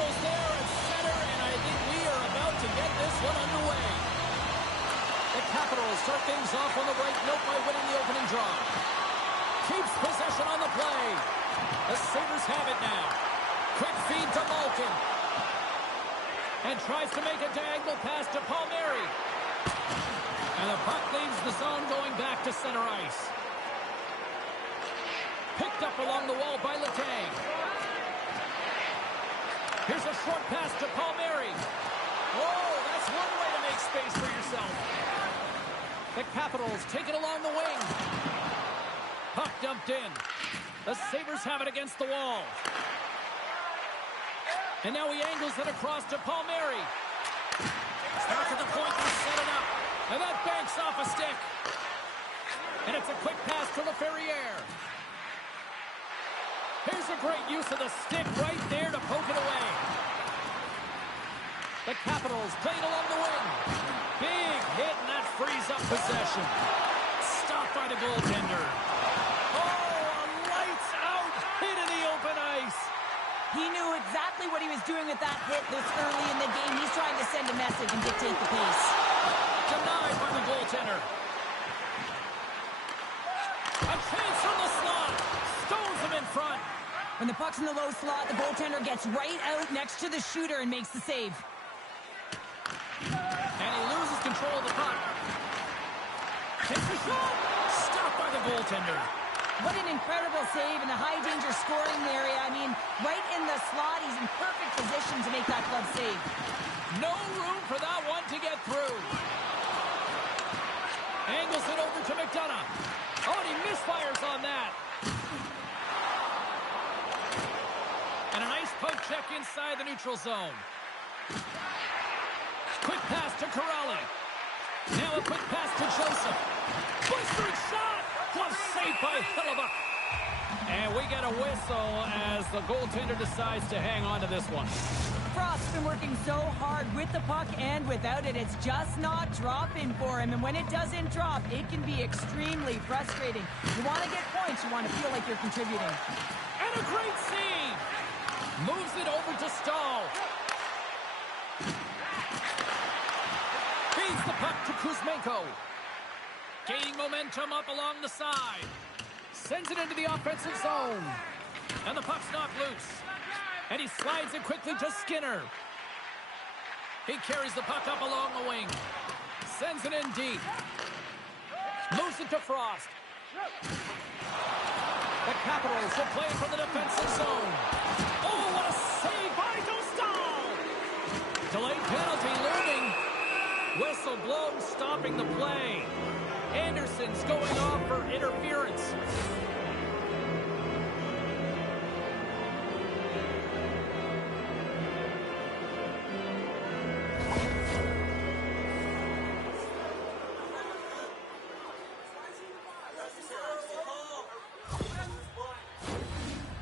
Almost there at center, and I think we are about to get this one underway. The Capitals start things off on the right note by winning the opening draw. Keeps possession on the play. The Sabres have it now. Quick feed to Malkin. And tries to make a diagonal pass to Palmieri. And the puck leaves the zone going back to center ice. Picked up along the wall by Letang. Here's a short pass to Palmieri. Whoa, that's one way to make space for yourself. The Capitals take it along the wing. Puck dumped in. The Sabres have it against the wall. And now he angles it across to Palmieri. Starts at the point and set it up. And that banks off a stick. And it's a quick pass to Laferriere. Here's a great use of the stick right there to poke it away. The Capitals play it along the wing. Big hit, and that frees up possession. Stopped by the goaltender. Oh, a lights-out hit in the open ice. He knew exactly what he was doing with that hit this early in the game. He's trying to send a message and dictate the pace. Denied by the goaltender. A chance from the slot. Stones him in front. When the puck's in the low slot, the goaltender gets right out next to the shooter and makes the save. And he loses control of the puck. Takes a shot. Stopped by the goaltender. What an incredible save in the high-danger scoring area. I mean, right in the slot, he's in perfect position to make that glove save. No room for that one to get through. Angles it over to McDonough. Oh, and he misfires on that. And a nice poke check inside the neutral zone. Quick pass to Corrali. Now a quick pass to Joseph. Blistering shot! Glove saved by Hellebuck. And we get a whistle as the goaltender decides to hang on to this one. Frost's been working so hard with the puck and without it. It's just not dropping for him. And when it doesn't drop, it can be extremely frustrating. You want to get points. You want to feel like you're contributing. And a great save. Moves it over to Stahl. Feeds the puck to Kuzmenko. Gaining momentum up along the side. Sends it into the offensive zone. And the puck's knocked loose. And he slides it quickly to Skinner. He carries the puck up along the wing. Sends it in deep. Moves it to Frost. The Capitals will play from the defensive zone. Oh, what a save by Dostal! Delayed penalty looming. Whistle blown, stopping the play. Anderson's going off for interference.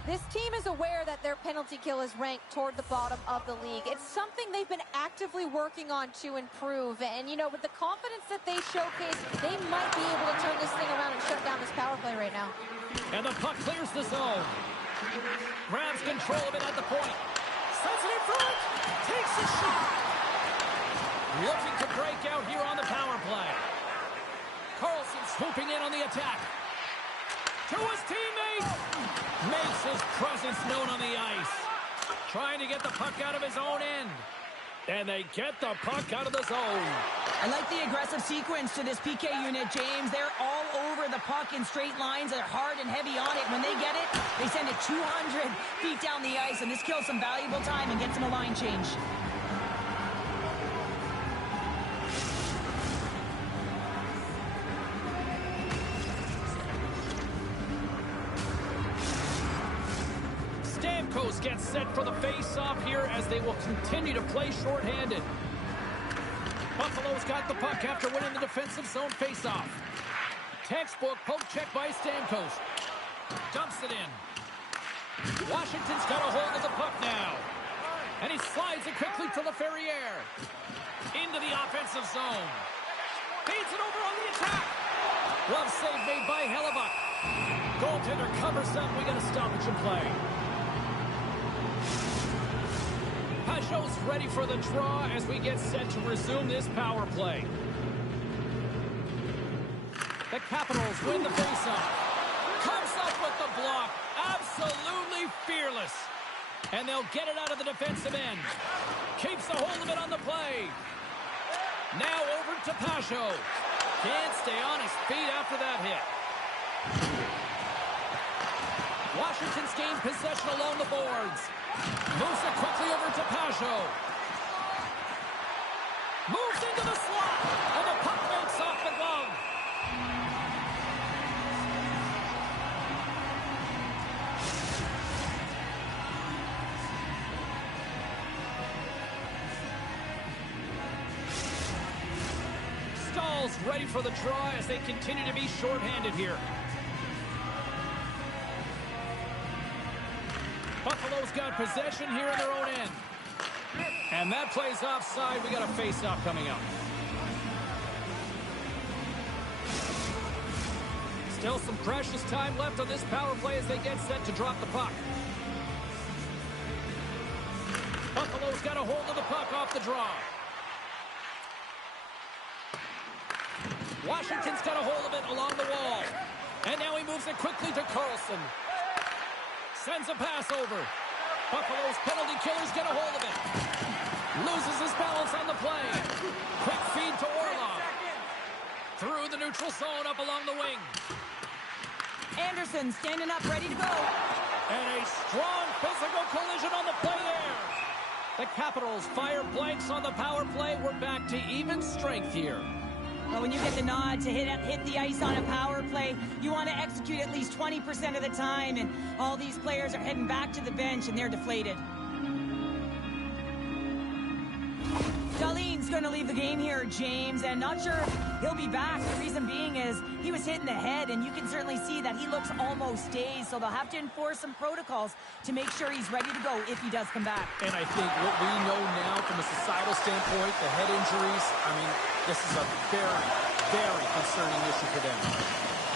This team is aware that their penalty kill is ranked toward the bottom of the league. It's something they've been actively working on to improve. And, you know, with the confidence that they showcase, they might be able to turn this thing around and shut down this power play right now. And the puck clears the zone. Grabs control of it at the point. Sets it in front. Takes a shot. Looking to break out here on the power play. Carlson swooping in on the attack. To his teammate. Makes his presence known on the ice. Trying to get the puck out of his own end. And they get the puck out of the zone. I like the aggressive sequence to this PK unit, James. They're all over the puck in straight lines. They're hard and heavy on it. When they get it, they send it 200 feet down the ice. And this kills some valuable time and gets them a line change. Stamkos gets set for the face-off here as they will continue to play shorthanded. Buffalo's got the puck after winning the defensive zone face-off. Textbook poke check by Stamkos. Dumps it in. Washington's got a hold of the puck now. And he slides it quickly to Laferriere. Into the offensive zone. Feeds it over on the attack. Glove save made by Hellebuck. Goaltender covers up. We got a stoppage in play. Pajot's ready for the draw as we get set to resume this power play. The Capitals win the faceoff. Comes up with the block. Absolutely fearless. And they'll get it out of the defensive end. Keeps a hold of it on the play. Now over to Pajot. Can't stay on his feet after that hit. Washington's gained possession along the boards. Moves it quickly over to Pajot. Moves into the slot. And the puck makes off the glove. Stahl's ready for the draw as they continue to be shorthanded here. Buffalo's got possession here in their own end. And that plays offside. We got a face-off coming up. Still some precious time left on this power play as they get set to drop the puck. Buffalo's got a hold of the puck off the draw. Washington's got a hold of it along the wall. And now he moves it quickly to Carlson. Sends a pass over. Buffalo's penalty killers get a hold of it. Loses his balance on the play. Quick feed to Orlov. Through the neutral zone up along the wing. Anderson standing up, ready to go. And a strong physical collision on the play there. The Capitals fire blanks on the power play. We're back to even strength here. Well, when you get the nod to hit the ice on a power play, you want to execute at least 20% of the time, and all these players are heading back to the bench, and they're deflated. Dahlin's going to leave the game here, James, and not sure if he'll be back. The reason being is he was hit in the head, and you can certainly see that he looks almost dazed, so they'll have to enforce some protocols to make sure he's ready to go if he does come back. And I think what we know now from a societal standpoint, the head injuries, I mean, this is a very, very concerning issue for them.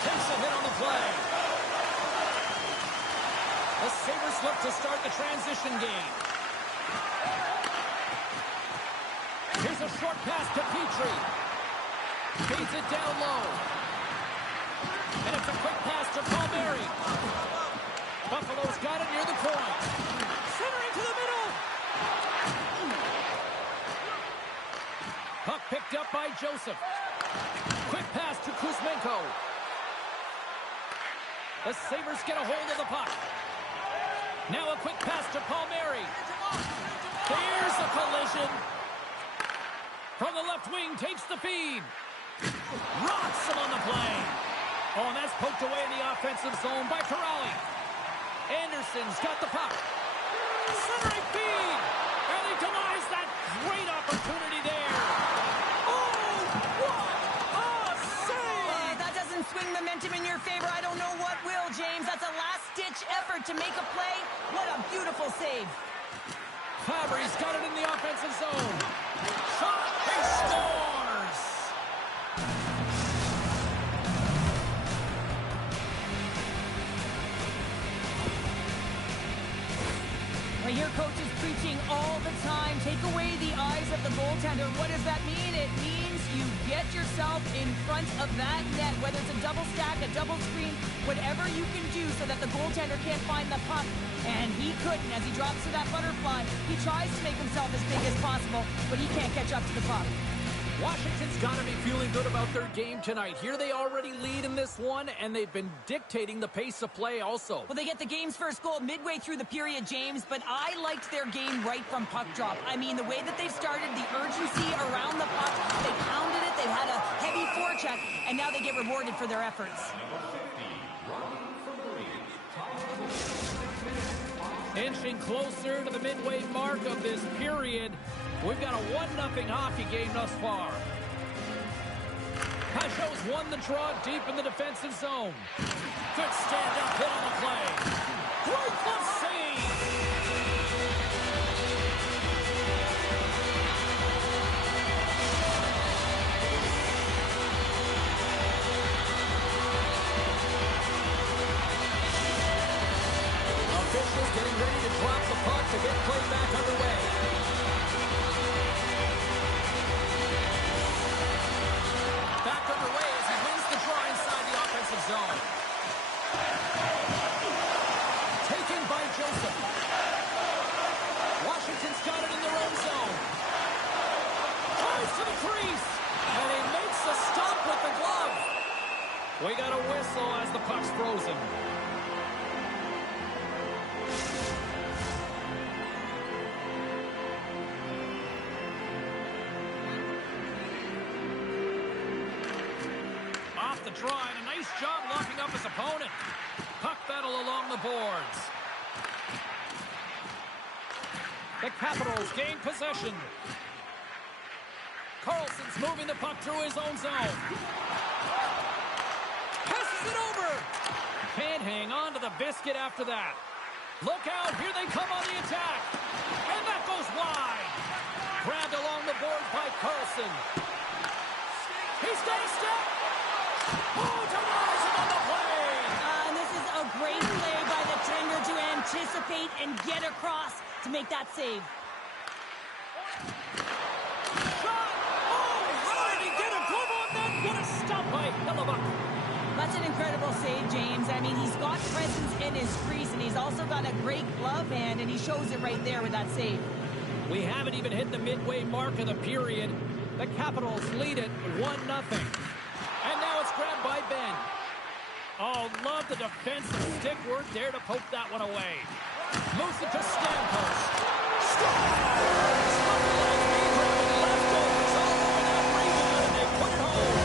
Takes a hit on the play. The Sabres look to start the transition game. Here's a short pass to Petrie. Feeds it down low. And it's a quick pass to Palmieri. Buffalo's got it near the point. Centering to the middle. Puck picked up by Joseph. Quick pass to Kuzmenko. The Sabres get a hold of the puck. Now a quick pass to Palmieri. There's a collision. From the left wing, takes the feed. Rocks him on the play. Oh, and that's poked away in the offensive zone by Corrali. Anderson's got the puck. Centering feed. And he denies that great opportunity there. Oh, what a save! That doesn't swing momentum in your favor. I don't know what will, James. That's a last-ditch effort to make a play. What a beautiful save. Fabry's got it in the offensive zone. Shot, he scores! Well, your coach is preaching all the time. Take away the eyes of the goaltender. What does that mean? It means you get yourself in front of that net, whether it's a double stack, a double screen, whatever you can do so that the goaltender can't find the puck. And he couldn't. As he drops to that butterfly, he tries to make himself as big as possible, but he can't catch up to the puck. Washington's got to be feeling good about their game tonight. Here they already lead in this one, and they've been dictating the pace of play also. Well, they get the game's first goal midway through the period, James, but I liked their game right from puck drop. I mean, the way that they've started, the urgency around the puck, they pounded it, they've had a heavy forecheck, and now they get rewarded for their efforts. Inching closer to the midway mark of this period. We've got a 1-0 hockey game thus far. Pajot's won the draw deep in the defensive zone. Good stand-up hit on the play. Great glove save. Officials getting ready to drop the puck to get play back underway. zone. Taken by Joseph. Washington's got it in their own zone. Tries to the crease. And he makes the stop with the glove. We got a whistle as the puck's frozen. Off the draw, and a nice job locking up his opponent. Puck battle along the boards. The Capitals gain possession. Carlson's moving the puck through his own zone. Passes it over. Can't hang on to the biscuit after that. Look out, here they come on the attack. And that goes wide. Grabbed along the boards by Carlson. He's got a step. Oh, denies him on the play. And this is a great play by the Tinger to anticipate and get across to make that save. That's an incredible save, James. I mean, he's got presence in his crease, and he's also got a great glove hand, and he shows it right there with that save. We haven't even hit the midway mark of the period. The Capitals lead it 1-0. And now it's grabbed by Ben. Oh, love the defensive stick work there to poke that one away. Moves it to Stamkos. Scores! Leftovers all over that rebound, and they put it home.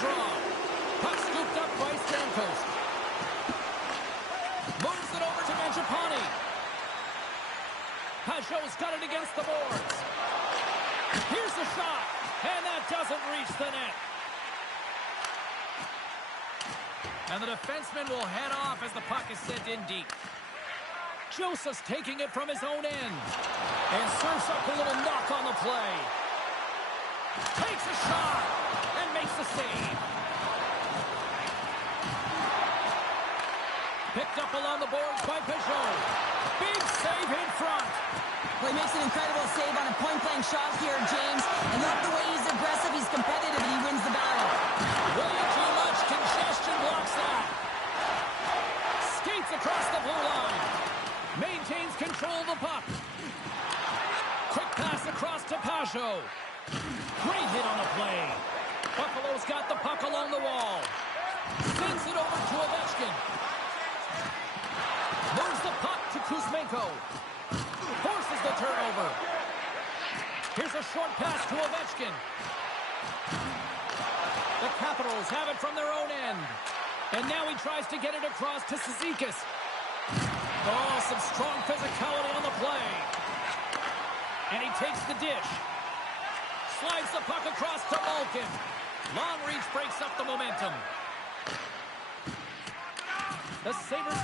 draw. Puck scooped up by Stamkos. Moves it over to Mangiapane. Pajot's got it against the boards. Here's the shot, and that doesn't reach the net. And the defenseman will head off as the puck is sent in deep. Joseph's taking it from his own end. And serves up a little knock on the play. Takes a shot and makes the save. Picked up along the boards by Pajot. Big save in front. Well, he makes an incredible save on a point-blank shot here, James. And look the way he's aggressive, he's competitive, and he wins the battle. Way too much congestion blocks that. Skates across the blue line. Maintains control of the puck. Quick pass across to Pajot. Great hit on the play. Buffalo's got the puck along the wall. Sends it over to Ovechkin. Moves the puck to Kuzmenko. Forces the turnover. Here's a short pass to Ovechkin. The Capitals have it from their own end. And now he tries to get it across to Cizikas. Oh, some strong physicality on the play. And he takes the dish. Slides the puck across to Malkin. Long reach breaks up the momentum. The Sabres...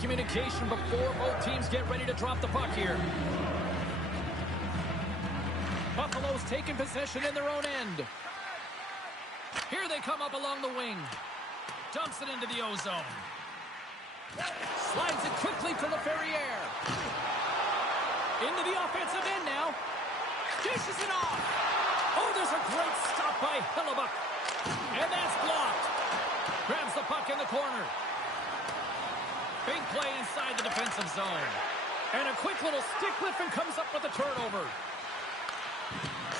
communication before both teams get ready to drop the puck here. Buffalo's taking possession in their own end. Here they come up along the wing. Dumps it into the O-zone. Slides it quickly to Laferriere. Into the offensive end now. Dishes it off. Oh, there's a great stop by Hellebuck. And that's blocked. Grabs the puck in the corner. Big play inside the defensive zone. And a quick little stick lift and comes up with a turnover.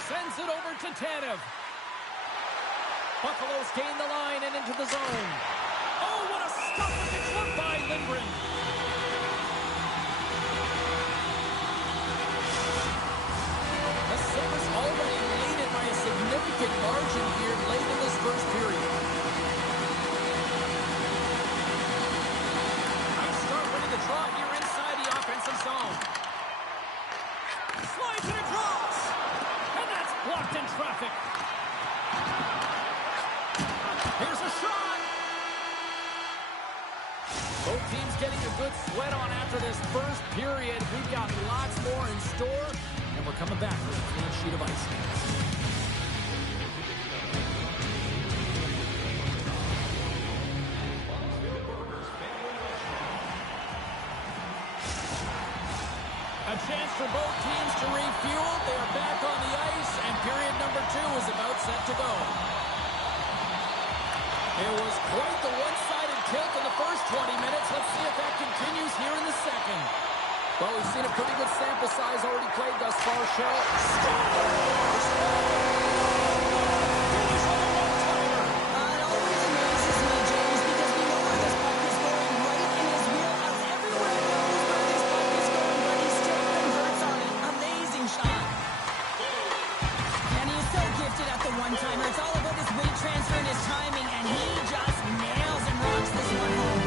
Sends it over to Tanev. Buffalo's gain the line and into the zone. Oh, what a stop with the glove by Lindgren. The Sabres already lead it by a significant margin here late in this first period. Nice start winning the draw here inside the offensive zone. Slides it across. And that's blocked in traffic. Here's a shot. Both teams getting a good sweat on after this first period. We've got lots more in store, and we're coming back with a clean sheet of ice. A chance for both teams to refuel. They are back on the ice, and period number 2 is about set to go. It was quite the one-sided tilt in the first 20 minutes. Let's see if that continues here in the second. Well, we've seen a pretty good sample size already played thus far, Shell. Finish on the one-timer. It always amazes me, James, because we know where this puck is going, right in his wheelhouse. Everywhere knows where this puck is going, but he still converts on it. Amazing shot. And he is so gifted at the one-timer. It's all about his weight transfer and his timing, and he just nails and rocks this one home.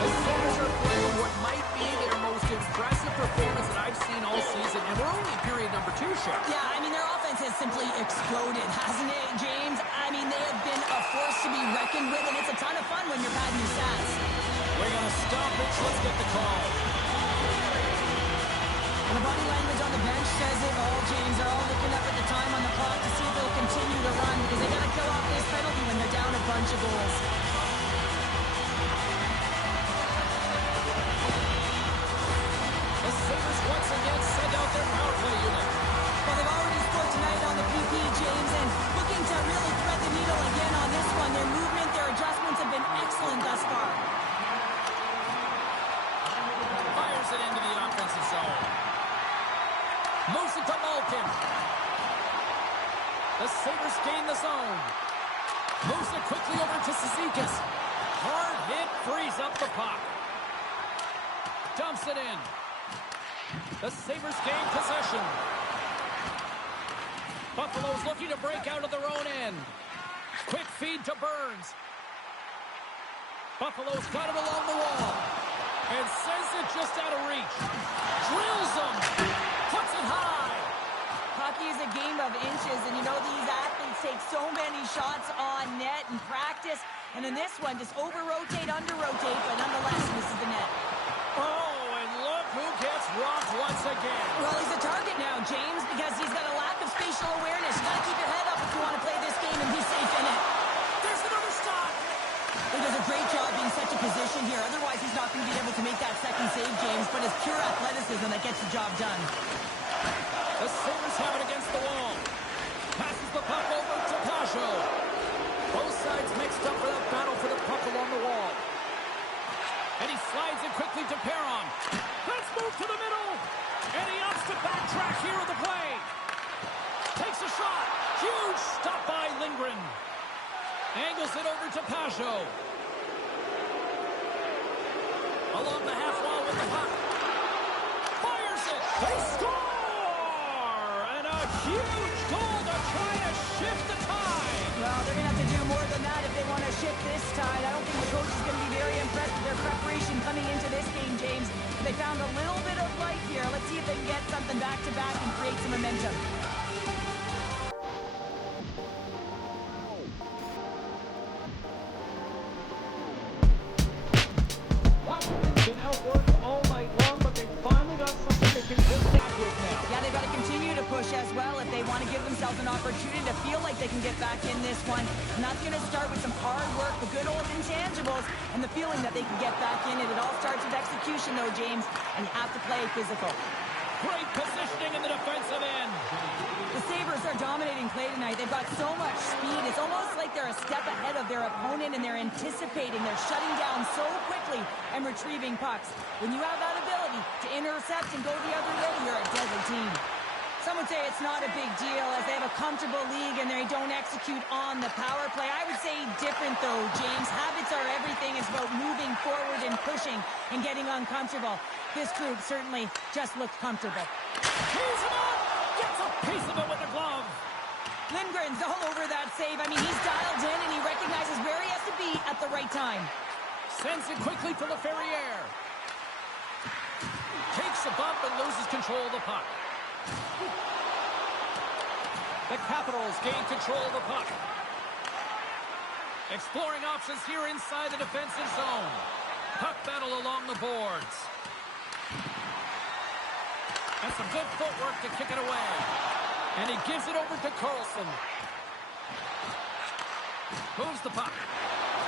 The Sabres are playing what might be their most impressive performance that I've seen all season, and we're only in period number 2, Shep. Yeah, I mean, their offense has simply exploded, hasn't it, James? I mean, they have been a force to be reckoned with, and it's a ton of fun when you're padding your stats. We're going to stop it. Let's get the call. And the body language on the bench says it all, James. They're all looking up at the time on the clock to see if they'll continue to run, because they got to kill off this penalty when they're down a bunch of goals. The Sabres once again send out their power play unit. Well, they've already scored tonight on the PP, James, and looking to really thread the needle again on this one. Their movement, their adjustments have been excellent thus far. Fires it into the offensive zone. Moves it to Malkin. The Sabres gain the zone. Moves it quickly over to Cizikas. Hard hit, frees up the puck. Dumps it in. The Sabres gain possession. Buffalo's looking to break out of their own end. Quick feed to Burns. Buffalo's got it along the wall. And sends it just out of reach. Drills him. Puts it high. Hockey is a game of inches, and you know these athletes take so many shots on net in practice. And in this one, just over-rotate, under-rotate, but nonetheless, misses the net. Oh, and look who gets rocked once again. Well, he's a target now, James, because he's got a lack of spatial awareness. You got to keep your head up if you want to play this game and be safe in it. There's another stop. He does a great job being such a position here. Otherwise, he's not going to be able to make that second save, James, but it's pure athleticism that gets the job done. The Sabres have it against the wall. Passes the puck over to Pajot. Both sides mixed up for that battle for the puck along the wall. And he slides it quickly to Perron. Let's move to the middle. And he opts to backtrack here with the play. Takes a shot. Huge stop by Lindgren. Angles it over to Pajot. Along the half wall with the puck. Fires it. They score! And a huge goal to try to shift the tide. Well, they're going to have to do more than that if they want to shift this tide. I don't think the coach is going to be very impressed with their preparation coming into this game, James. They found a little bit of life here. Let's see if they can get something back-to-back and create some momentum. Been out back in this one. And that's going to start with some hard work, the good old intangibles, and the feeling that they can get back in it. It all starts with execution, though, James, and you have to play physical. Great positioning in the defensive end. The Sabres are dominating play tonight. They've got so much speed. It's almost like they're a step ahead of their opponent, and they're anticipating. They're shutting down so quickly and retrieving pucks. When you have that ability to intercept and go the other way, you're a deadly team. Some would say it's not a big deal as they have a comfortable league and they don't execute on the power play. I would say different, though, James. Habits are everything. It's about moving forward and pushing and getting uncomfortable. This group certainly just looked comfortable. He's him up! Gets a piece of it with the glove. Lindgren's all over that save. I mean, he's dialed in and he recognizes where he has to be at the right time. Sends it quickly to Laferriere. Takes a bump and loses control of the puck. The Capitals gain control of the puck. Exploring options here inside the defensive zone. Puck battle along the boards. And some good footwork to kick it away. And he gives it over to Carlson. Moves the puck.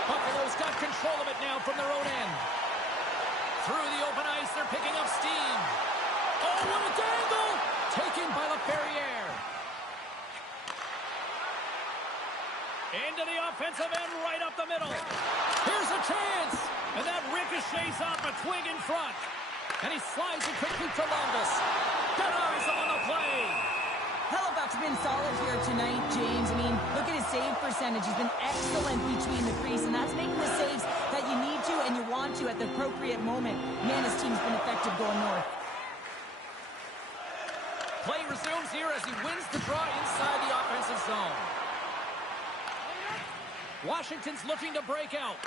Buffalo's got control of it now from their own end. Through the open ice, they're picking up steam. Oh, what a dangle! Taken by Laferriere. Into the offensive end, right up the middle. Here's a chance. And that ricochets off a twig in front. And he slides it quickly to Lundus. Good eyes on the play. Hellebuyck's been solid here tonight, James. I mean, look at his save percentage. He's been excellent between the crease, and that's making the saves that you need to and you want to at the appropriate moment. Man, his team's been effective going north. Play resumes here as he wins the draw inside the offensive zone. Washington's looking to break out.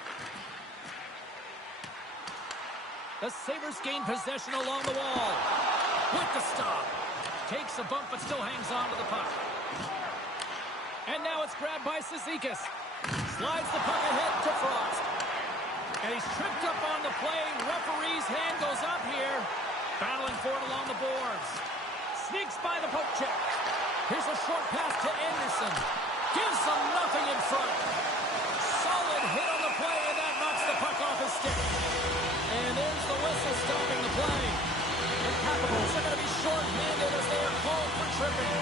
The Sabres gain possession along the wall. With the stop. Takes a bump but still hangs on to the puck. And now it's grabbed by Cizikas. Slides the puck ahead to Frost. And he's tripped up on the play. Referee's hand goes up here. Battling for it along the boards. Sneaks by the poke check. Here's a short pass to Anderson. Gives them nothing in front. Solid hit on the play, and that knocks the puck off his stick. And there's the whistle stopping the play. The Capitals are going to be short-handed as they are called for tripping.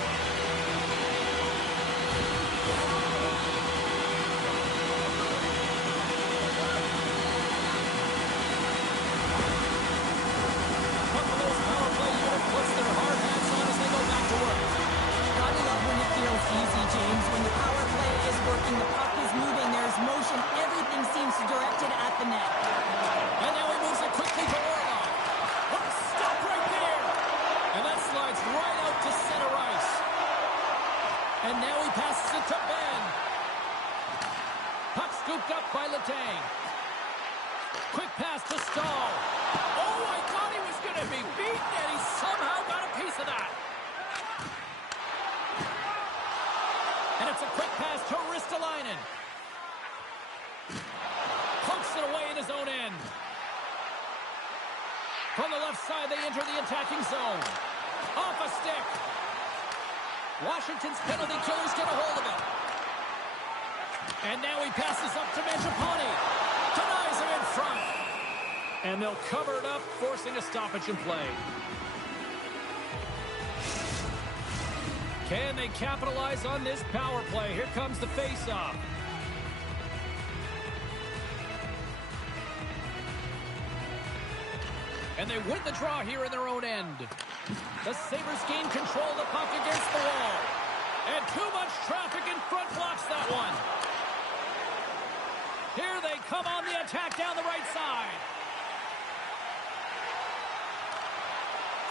Buffalo's power play unit puts their hard hats on as they go back to work. Gotta love when it feels easy, James. When the power play is working, the puck is moving, there's motion, everything seems directed at the net. And now he moves it quickly to Orlov. What a stop right there! And that slides right out to center ice. And now he passes it to Ben. Puck scooped up by Letang. Quick pass to Stahl. Oh, I thought he was going to be beaten, and he somehow got a piece of that. And it's a quick pass to Ristolainen. Pokes it away in his own end. From the left side, they enter the attacking zone. Off a stick. Washington's penalty killers get a hold of it. And now he passes up to Mangiapane. Denies him in front. And they'll cover it up, forcing a stoppage in play. Can they capitalize on this power play? Here comes the face-off. And they win the draw here in their own end. The Sabres gain control of the puck against the wall. And too much traffic in front blocks that one. Here they come on the attack down the right side.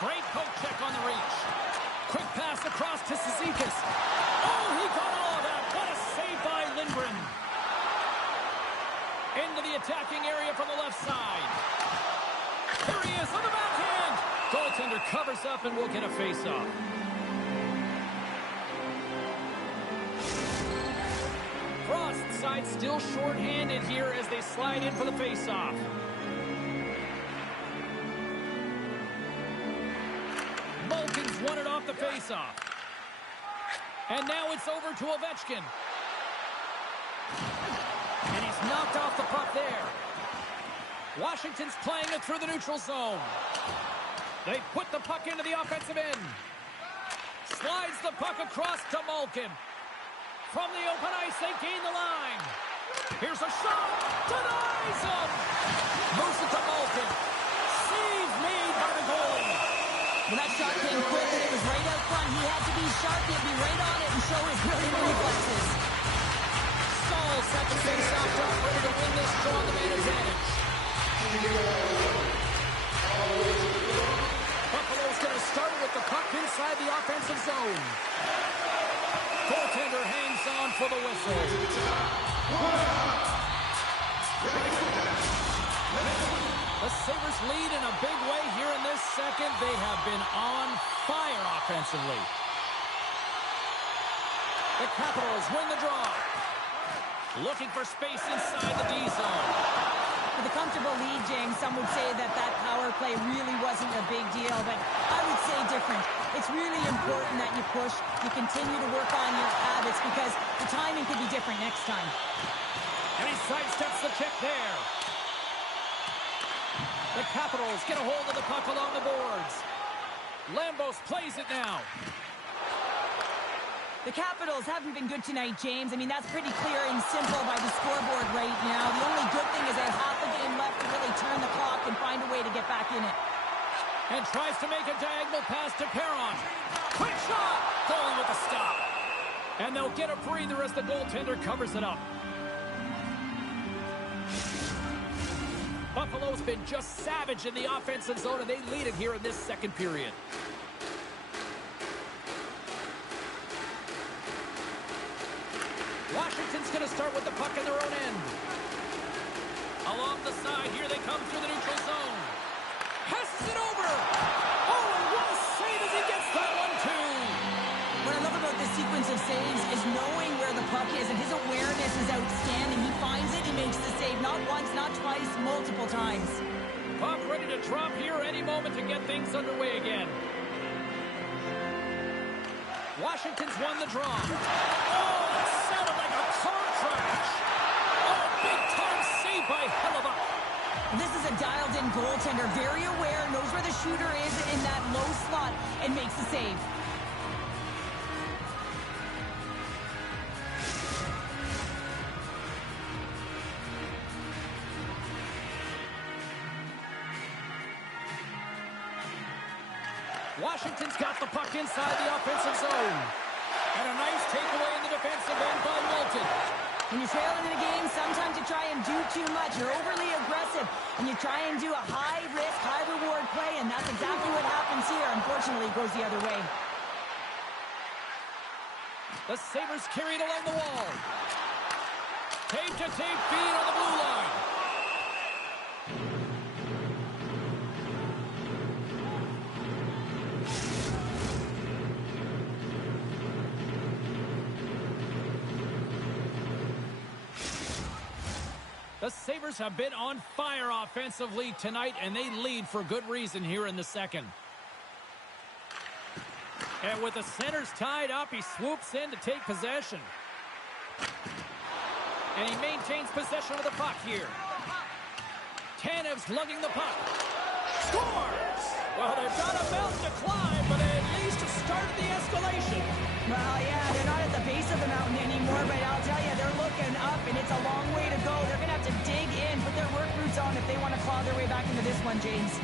Great poke check on the reach. Quick pass across to Cizikas. Oh, he got all of that. What a save by Lindgren. Into the attacking area from the left side. Here he is on the backhand. Goaltender covers up and will get a face-off. Frost's side still short-handed here as they slide in for the face-off. Malkin's won it off the face-off. And now it's over to Ovechkin. And he's knocked off the puck there. Washington's playing it through the neutral zone. They put the puck into the offensive end. Slides the puck across to Malkin. From the open ice, they gain the line. Here's a shot. Denies him. Moves it to Malkin. Save made by the goalie. Well, that shot came quick, and it was right out front. He had to be sharp. He had to be right on it and show his brilliant reflexes. Stahl second face off top, ready to win this draw the man advantage. Buffalo's going to start with the puck inside the offensive zone. Goaltender hangs on for the whistle. The Sabres lead in a big way here in this second. They have been on fire offensively. The Capitals win the draw. Looking for space inside the D zone. With a comfortable lead, James, some would say that power play really wasn't a big deal, but I would say different. It's really important that you push, you continue to work on your habits, because the timing could be different next time. And he sidesteps the check there. The Capitals get a hold of the puck along the boards. Lambos plays it now. The Capitals haven't been good tonight, James. I mean, that's pretty clear and simple by the scoreboard right now. The only good thing is they have half a game left to really turn the clock and find a way to get back in it. And tries to make a diagonal pass to Perron. Quick shot! Goalie with a stop. And they'll get a breather as the goaltender covers it up. Buffalo's been just savage in the offensive zone, and they lead it here in this second period. Washington's going to start with the puck in their own end. Along the side, here they come through the neutral zone. Passes it over. Oh, and what a save as he gets that one, too. What I love about this sequence of saves is knowing where the puck is, and his awareness is outstanding. He finds it, he makes the save, not once, not twice, multiple times. Puck ready to drop here any moment to get things underway again. Washington's won the draw. Oh, that sounded like a car crash. Oh, big-time save by Hellebuck. This is a dialed-in goaltender, very aware, knows where the shooter is in that low slot, and makes the save. Washington's got the puck inside the offensive zone. And a nice takeaway in the defensive end by Malkin. When you're trailing in a game, sometimes you try and do too much. You're overly aggressive, and you try and do a high-risk, high-reward play, and that's exactly what happens here. Unfortunately, it goes the other way. The Sabres carry it along the wall. Tape-to-tape feed on the blue line. The Sabres have been on fire offensively tonight, and they lead for good reason here in the second. And with the centers tied up, he swoops in to take possession. And he maintains possession of the puck here. Tanev's lugging the puck. Scores! Well, they've got a mountain to climb, but they at least have started the escalation. Well, yeah, they're not at the base of the mountain anymore, but I'll tell you, they're looking up, and it's a long way to go. They're going to have to dig in, put their work boots on if they want to claw their way back into this one, James.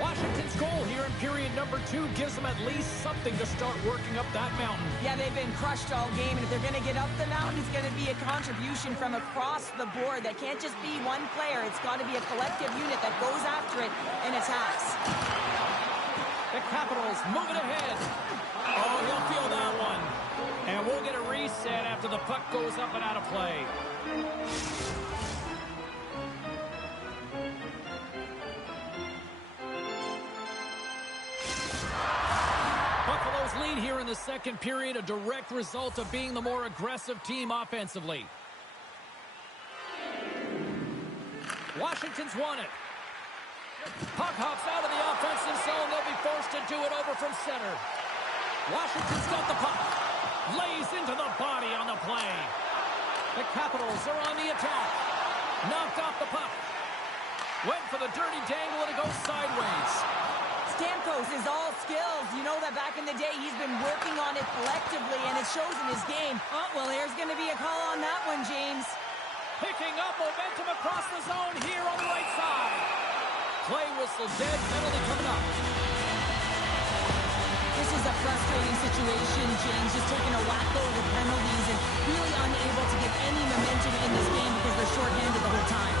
Washington's goal here in period number 2 gives them at least something to start working up that mountain. Yeah, they've been crushed all game, and if they're going to get up the mountain, it's going to be a contribution from across the board. That can't just be one player. It's got to be a collective unit that goes after it and attacks. The Capitals moving ahead. Oh, he'll feel that one. And we'll get a reset after the puck goes up and out of play. Buffalo's lead here in the second period, a direct result of being the more aggressive team offensively. Washington's won it. Puck hops out of the offensive zone. They'll be forced to do it over from center. Washington's got the puck. Lays into the body on the play. The Capitals are on the attack. Knocked off the puck. Went for the dirty dangle and it goes sideways. Stamkos is all skills. You know that back in the day he's been working on it collectively and it shows in his game. Oh, well, there's going to be a call on that one, James. Picking up momentum across the zone here on the right side. Play whistle dead, penalty coming up. This is a frustrating situation, James, just taking a whack load of penalties and really unable to get any momentum in this game because they're shorthanded the whole time.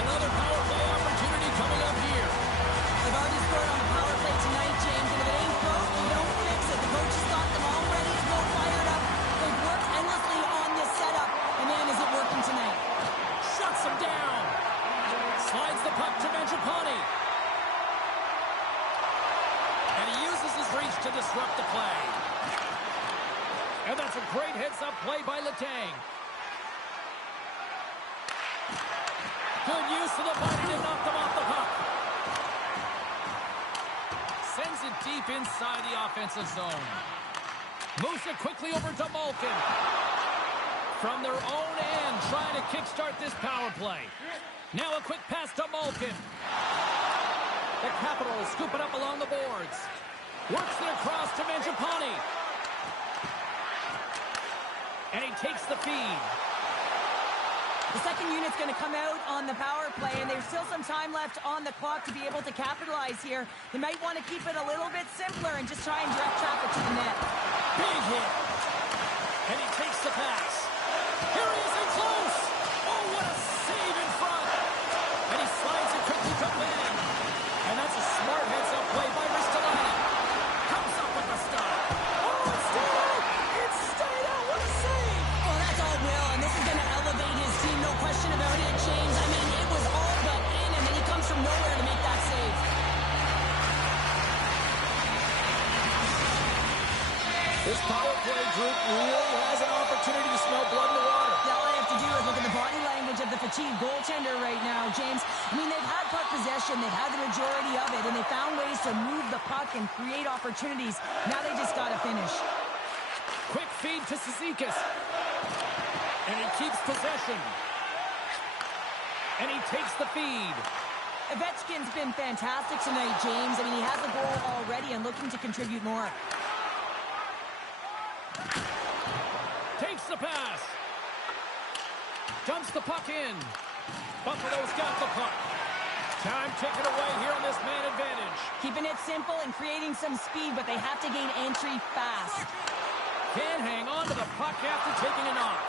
Another power play opportunity coming up here. They've already scored on the power play tonight, James, and if it ain't broke, you don't fix it. The coach has got them all ready to go fired up. They've worked endlessly on this setup, and man, is it working tonight. Shuts them down. Slides the puck to Mangiapane. And he uses his reach to disrupt the play. And that's a great heads-up play by Letang. Good use of the body to knock them off the puck. Sends it deep inside the offensive zone. Moves it quickly over to Malkin. From their own end, trying to kickstart this power play. Now a quick pass to Malkin. The Capitals scoop it up along the boards. Works it across to Mangiapane. And he takes the feed. The second unit's going to come out on the power play, and there's still some time left on the clock to be able to capitalize here. They might want to keep it a little bit simpler and just try and direct traffic to the net. Big hit. And he takes the pass. Here he is in close. Oh, what a save in front. And he slides it quickly to Benning. And that's a smart heads-up play by Ristolainen. Comes up with the stop. Oh, it's stayed out. It's stayed out. What a save. Well, that's all Will, and this is going to elevate his team, no question about it, James. I mean, it was all but in, and then he comes from nowhere to make that save. This power play group really has an opportunity to smell blood in the water. Yeah, all I have to do is look at the body language of the fatigued goaltender right now, James. I mean, they've had puck possession, they've had the majority of it, and they found ways to move the puck and create opportunities. Now they just got to finish. Quick feed to Cizikas. And he keeps possession. And he takes the feed. Ovechkin's been fantastic tonight, James. I mean, he has a goal already and looking to contribute more. Takes the pass. Dumps the puck in. Buffalo's got the puck. Time ticking away here on this man advantage. Keeping it simple and creating some speed, but they have to gain entry fast. Can't hang on to the puck after taking a knock.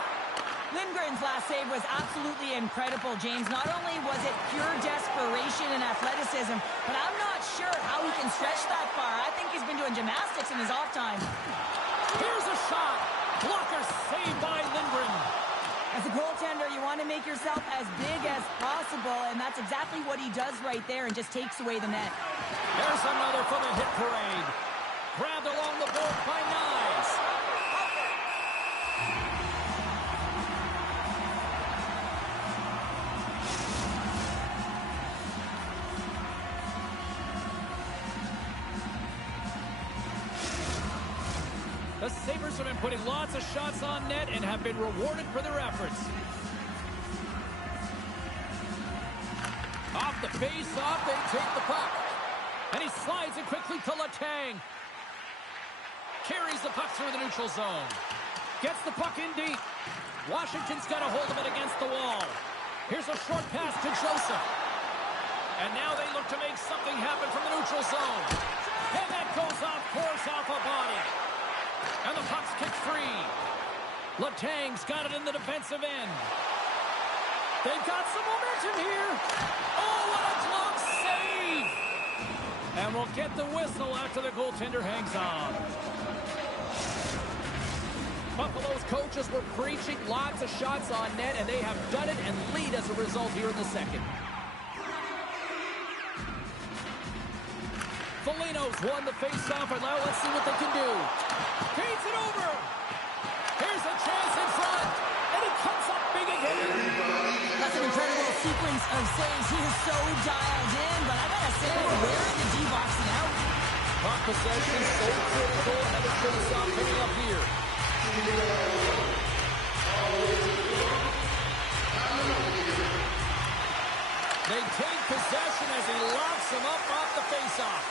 Lindgren's last save was absolutely incredible, James. Not only was it pure desperation and athleticism, but I'm not sure how he can stretch that far. I think he's been doing gymnastics in his off time. Here's a shot. Blocker saved by Lindgren. As a goaltender, you want to make yourself as big as possible, and that's exactly what he does right there and just takes away the net. There's another for the hit parade. Grabbed along the board by Knies. The Sabres have been putting lots of shots on net and have been rewarded for their efforts. Off the face-off, they take the puck. And he slides it quickly to Letang. Carries the puck through the neutral zone. Gets the puck in deep. Washington's got a hold of it against the wall. Here's a short pass to Joseph. And now they look to make something happen from the neutral zone. And that goes off course off a body. And the puck's kicked free. Letang's got it in the defensive end. They've got some momentum here. Oh, what a glove save! And we'll get the whistle after the goaltender hangs on. Buffalo's coaches were preaching lots of shots on net, and they have done it and lead as a result here in the second. Foligno's won the face-off, and now let's see what they can do. Feeds it over. chance in front. And he comes up big again. That's an incredible sequence of saves. He is so dialed in, but I gotta say, where in the D-boxing out? Puck possession so critical, and the face-off coming up here. They take possession as he locks him up off the face-off.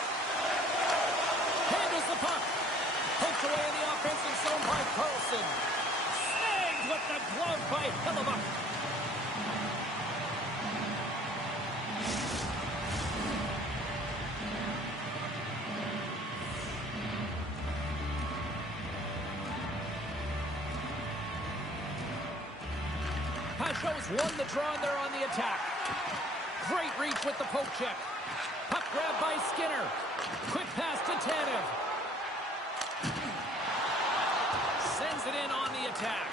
Handles the puck. Poked away in the offensive zone by Carlson. Snagged with the glove by Hellebuyck. Pajot's won the draw, and they're on the attack. Great reach with the poke check. Puck grab by Skinner. Quick pass to Tanev. Sends it in on the attack.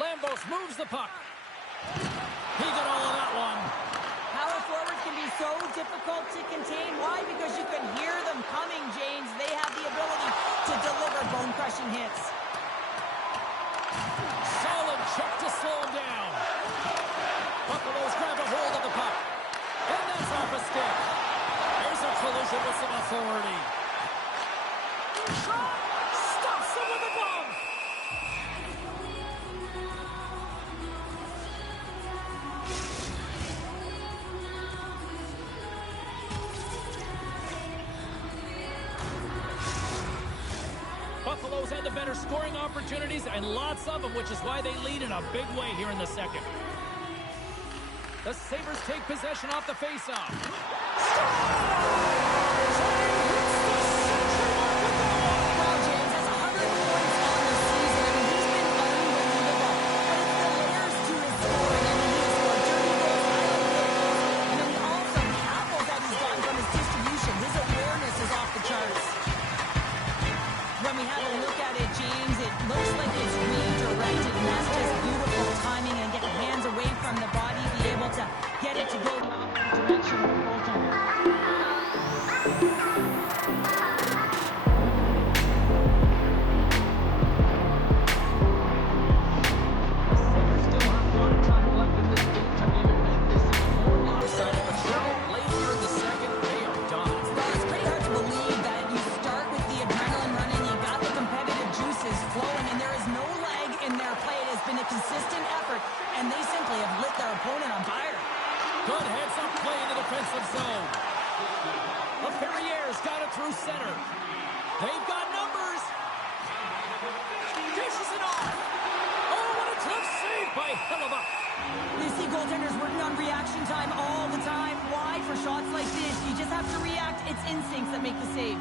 Lambos moves the puck. He got all of that one. Power forwards can be so difficult to contain. Why? Because you can hear them coming, James. They have the ability to deliver bone-crushing hits. Solid check to slow him down. Buffaloes grab a hold of the puck. And that's off a stick. There's a collision with some authority. Stops him with a glove. Buffaloes had the better scoring opportunities and lots of them, which is why they lead in a big way here in the second. The Sabres take possession off the faceoff. Well, James, that's 100 points on the season. I mean, he's been unbelievable. But it's the layers to his scoring. I mean, he has scored dirty goals, highlight goals, and then also the apples that he's gotten from his distribution. His awareness is off the charts. When we have a look at it, James, it looks like it's redirected, and that's just beautiful timing and get hands away from the body, be able to get it to go the opposite direction of the goaltender. Consistent effort, and they simply have lit their opponent on fire. Good heads-up play in the defensive zone. The Ferriers got it through center. They've got numbers. Dishes it off. Oh, what a tough save by Hellebuyck. You see goaltenders working on reaction time all the time. Why? For shots like this, you just have to react. It's instincts that make the save.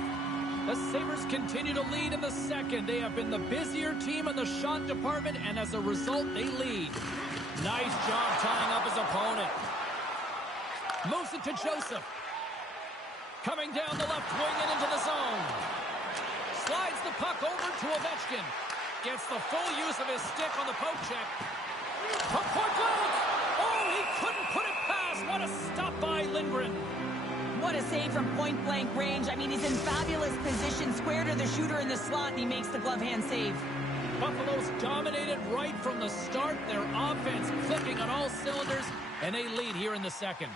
The Sabres continue to lead in the second. They have been the busier team in the shot department, and as a result, they lead. Nice job tying up his opponent. Moves it to Joseph. Coming down the left wing and into the zone. Slides the puck over to Ovechkin. Gets the full use of his stick on the poke check. From point blank. Oh, he couldn't put it past. What a stop by Lindgren. What a save from point-blank range. I mean, he's in fabulous position, square to the shooter in the slot, and he makes the glove hand save. Buffalo's dominated right from the start. Their offense clicking on all cylinders, and they lead here in the second.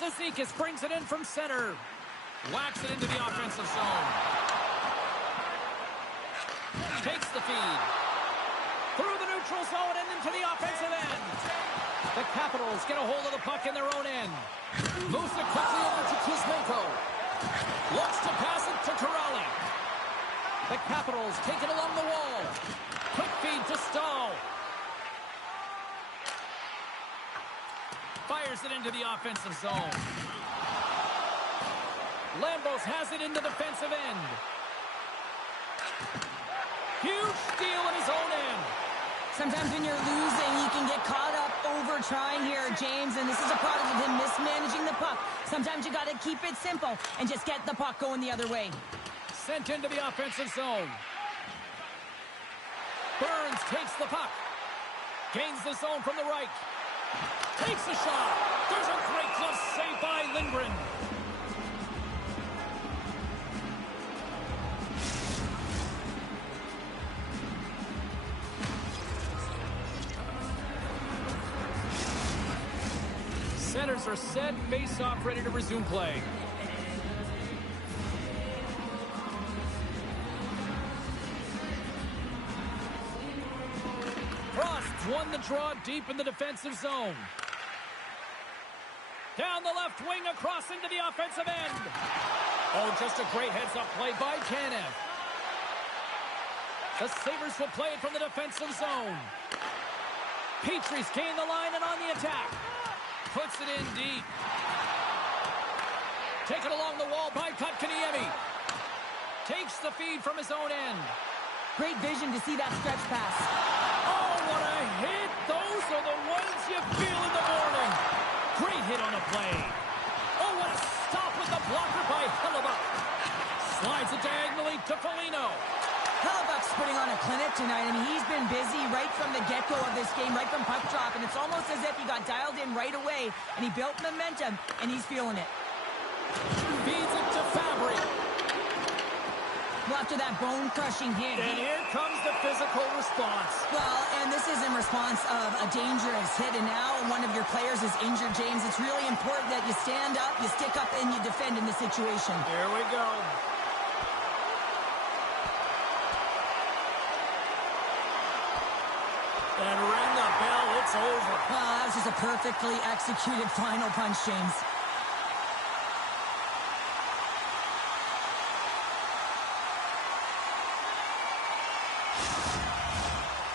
Cizikas brings it in from center. Whacks it into the offensive zone. Takes the feed. Through the neutral zone and into the offensive end. The Capitals get a hold of the puck in their own end. Moves it quickly over to Kuzmenko. Looks to pass it to Corrali. The Capitals take it along the wall. Quick feed to Stahl. Fires it into the offensive zone. Lambos has it in the defensive end. Huge steal in his own end. Sometimes when you're losing, you can get caught up over trying here, James, and this is a product of him mismanaging the puck. Sometimes you got to keep it simple and just get the puck going the other way. Sent into the offensive zone. Burns takes the puck. Gains the zone from the right. Takes a shot. There's a great glove save by Lindgren. Centers are set, face-off ready to resume play. Frost won the draw deep in the defensive zone. Down the left wing, across into the offensive end. Oh, just a great heads-up play by Tanev. The Sabres will play it from the defensive zone. Petrie's gained the line and on the attack. Puts it in deep. Taken along the wall by Kotkaniemi. Takes the feed from his own end. Great vision to see that stretch pass. Oh, what a hit. Those are the ones you feel in the morning. Great hit on a play. Oh, what a stop with the blocker by Hellebuyck. Slides it diagonally to Foligno. Hellebuyck's putting on a clinic tonight. I mean, he's been busy right from the get-go of this game, right from puck drop, and it's almost as if he got dialed in right away, and he built momentum, and he's feeling it. Feeds it to Fabry. Well, after that bone-crushing hit. And here comes the physical response. Well, and this is in response of a dangerous hit, and now one of your players is injured, James. It's really important that you stand up, you stick up, and you defend in this situation. Here we go. And ring the bell, it's over. That was just a perfectly executed final punch, James.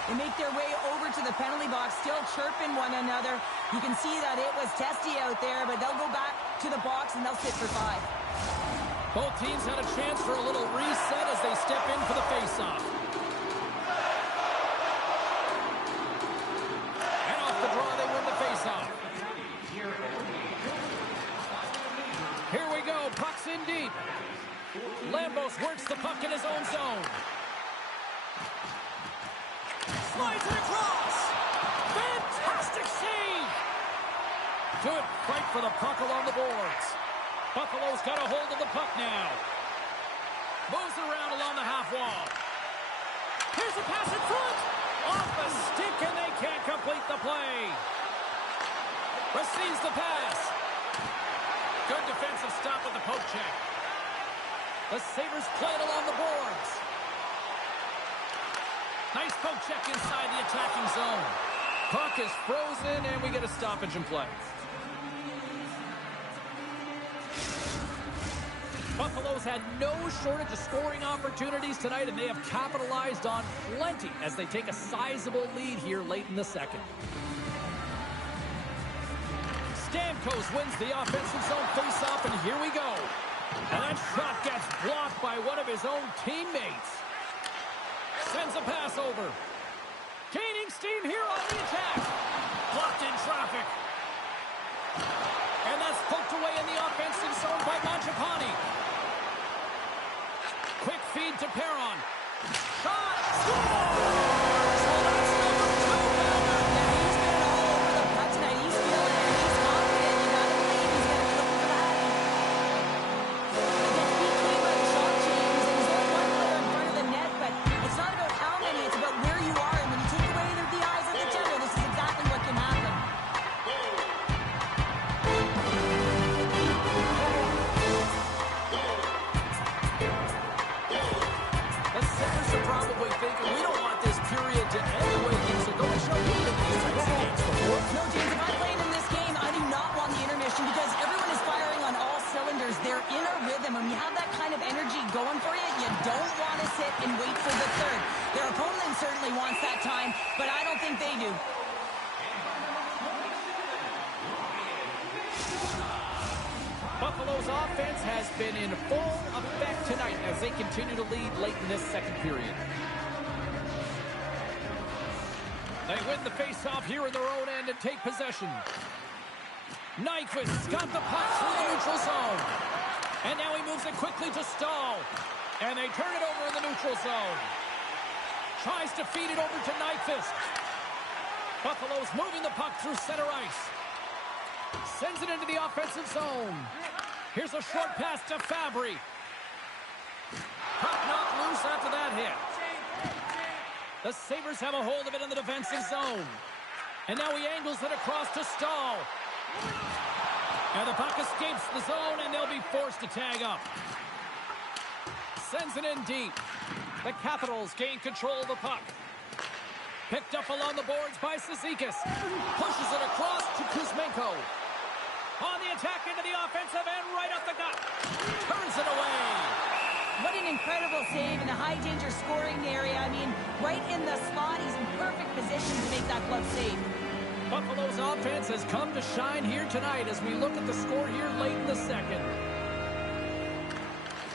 They make their way over to the penalty box, still chirping one another. You can see that it was testy out there, but they'll go back to the box and they'll sit for 5. Both teams had a chance for a little reset as they step in for the faceoff. And off the draw, they win the faceoff. Here we go, puck's in deep. Lambos works the puck in his own zone. Slides it across. Fantastic save. Good fight for the puck along the boards. Buffalo's got a hold of the puck now. Moves around along the half wall. Here's a pass in front. Off a stick, and they can't complete the play. Receives the pass. Good defensive stop with the poke check. The Sabres play it along the boards. Nice poke check inside the attacking zone. Puck is frozen, and we get a stoppage in play. Buffalo's had no shortage of scoring opportunities tonight, and they have capitalized on plenty as they take a sizable lead here late in the second. Stamkos wins the offensive zone faceoff, and here we go. And that shot gets blocked by one of his own teammates. Sends a pass over. Gaining steam here on the attack. Blocked in traffic. And that's poked away in the offensive zone by Mangiapane. Quick feed to Perron. Shot! Score! So that's number 2. Yeah, he's been all over the puck tonight. He's feeling it. He's confident. You gotta believe he's gonna flip for that. He gets beat by the shot, James, and there's only one player in front of the net, but it's not about how many, it's about where you are. And when you take away the eyes of the general, this is exactly what can happen. The Sabres are probably thinking, we don't want this period to end the way things are going. Show you in these types of games before. No, James, if I played in this game, I do not want the intermission because everyone is firing on all cylinders. They're in a rhythm, and when you have that kind of energy going for you, you don't want to sit and wait for the third. Their opponent certainly wants that time, but I don't think they do. Buffalo's offense has been in full effect tonight as they continue to lead late in this second period. They win the faceoff here in their own end and take possession. Nyquist's got the puck through the neutral zone. And now he moves it quickly to Stahl. And they turn it over in the neutral zone. Tries to feed it over to Nyquist. Buffalo's moving the puck through center ice. Sends it into the offensive zone. Here's a short pass to Fabry. Puck knocked loose after that hit. The Sabres have a hold of it in the defensive zone. And now he angles it across to Stahl. And the puck escapes the zone, and they'll be forced to tag up. Sends it in deep. The Capitals gain control of the puck. Picked up along the boards by Cizikas. Pushes it across to Kuzmenko. On the attack into the offensive end, right up the gut. Turns it away. What an incredible save in a high-danger scoring area. I mean, right in the slot. He's in perfect position to make that glove save. Buffalo's offense has come to shine here tonight as we look at the score here late in the second.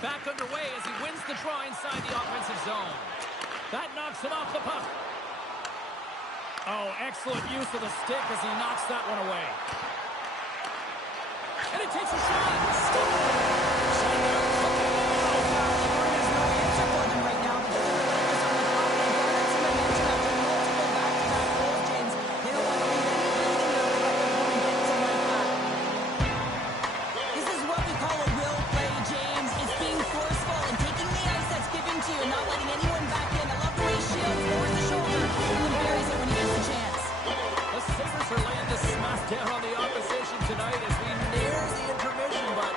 Back underway as he wins the draw inside the offensive zone. That knocks him off the puck. Oh, excellent use of the stick as he knocks that one away. And it takes a shot. Down on the opposition tonight as we near the intermission, but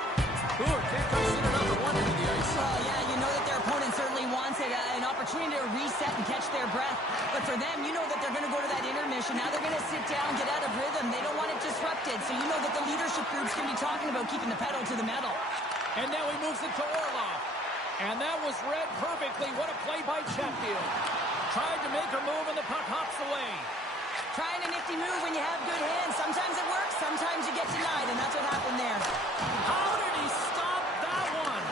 can't consider another one into the ice. Well, yeah, you know that their opponent certainly wants it, an opportunity to reset and catch their breath. But for them, you know that they're going to go to that intermission. Now they're going to sit down, get out of rhythm. They don't want it disrupted. So you know that the leadership group's going to be talking about keeping the pedal to the metal. And now he moves it to Orlov. And that was read perfectly. What a play by Chatfield. Tried to make a move, and the puck hops away. Trying a nifty move when you have good hands. Sometimes it works, sometimes you get denied, and that's what happened there. How did he stop that one?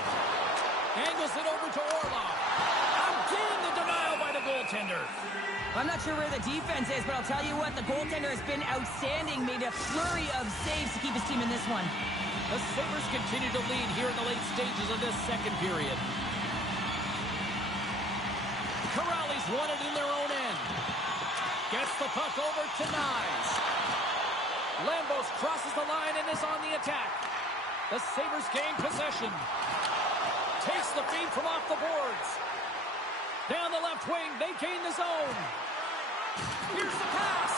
Angles it over to Orlov. Again, the denial by the goaltender. I'm not sure where the defense is, but I'll tell you what, the goaltender has been outstanding. Made a flurry of saves to keep his team in this one. The Sabres continue to lead here in the late stages of this second period. Corrales won it in their own end. Gets the puck over to Nyes. Lambos crosses the line and is on the attack. The Sabres gain possession. Takes the feed from off the boards. Down the left wing, they gain the zone. Here's the pass.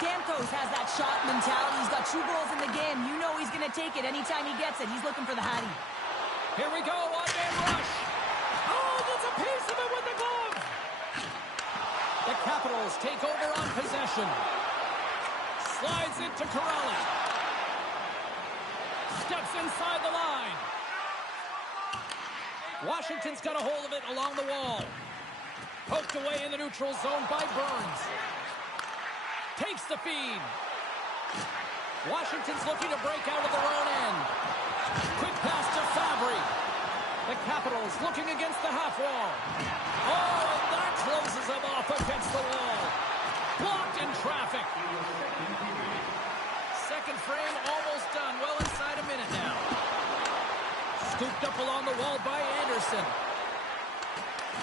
Stamkos has that shot mentality. He's got 2 goals in the game. You know he's going to take it anytime he gets it. He's looking for the Hattie. Here we go, one-man rush. Oh, gets a piece of it with the glove. The Capitals take over on possession. Slides it to Corrales. Steps inside the line. Washington's got a hold of it along the wall. Poked away in the neutral zone by Burns. Takes the feed. Washington's looking to break out of their own end. Quick pass to Fabry. The Capitals looking against the half wall. Oh, and that closes him off against the wall. Blocked in traffic. Second frame almost done. Well inside a minute now. Scooped up along the wall by Anderson.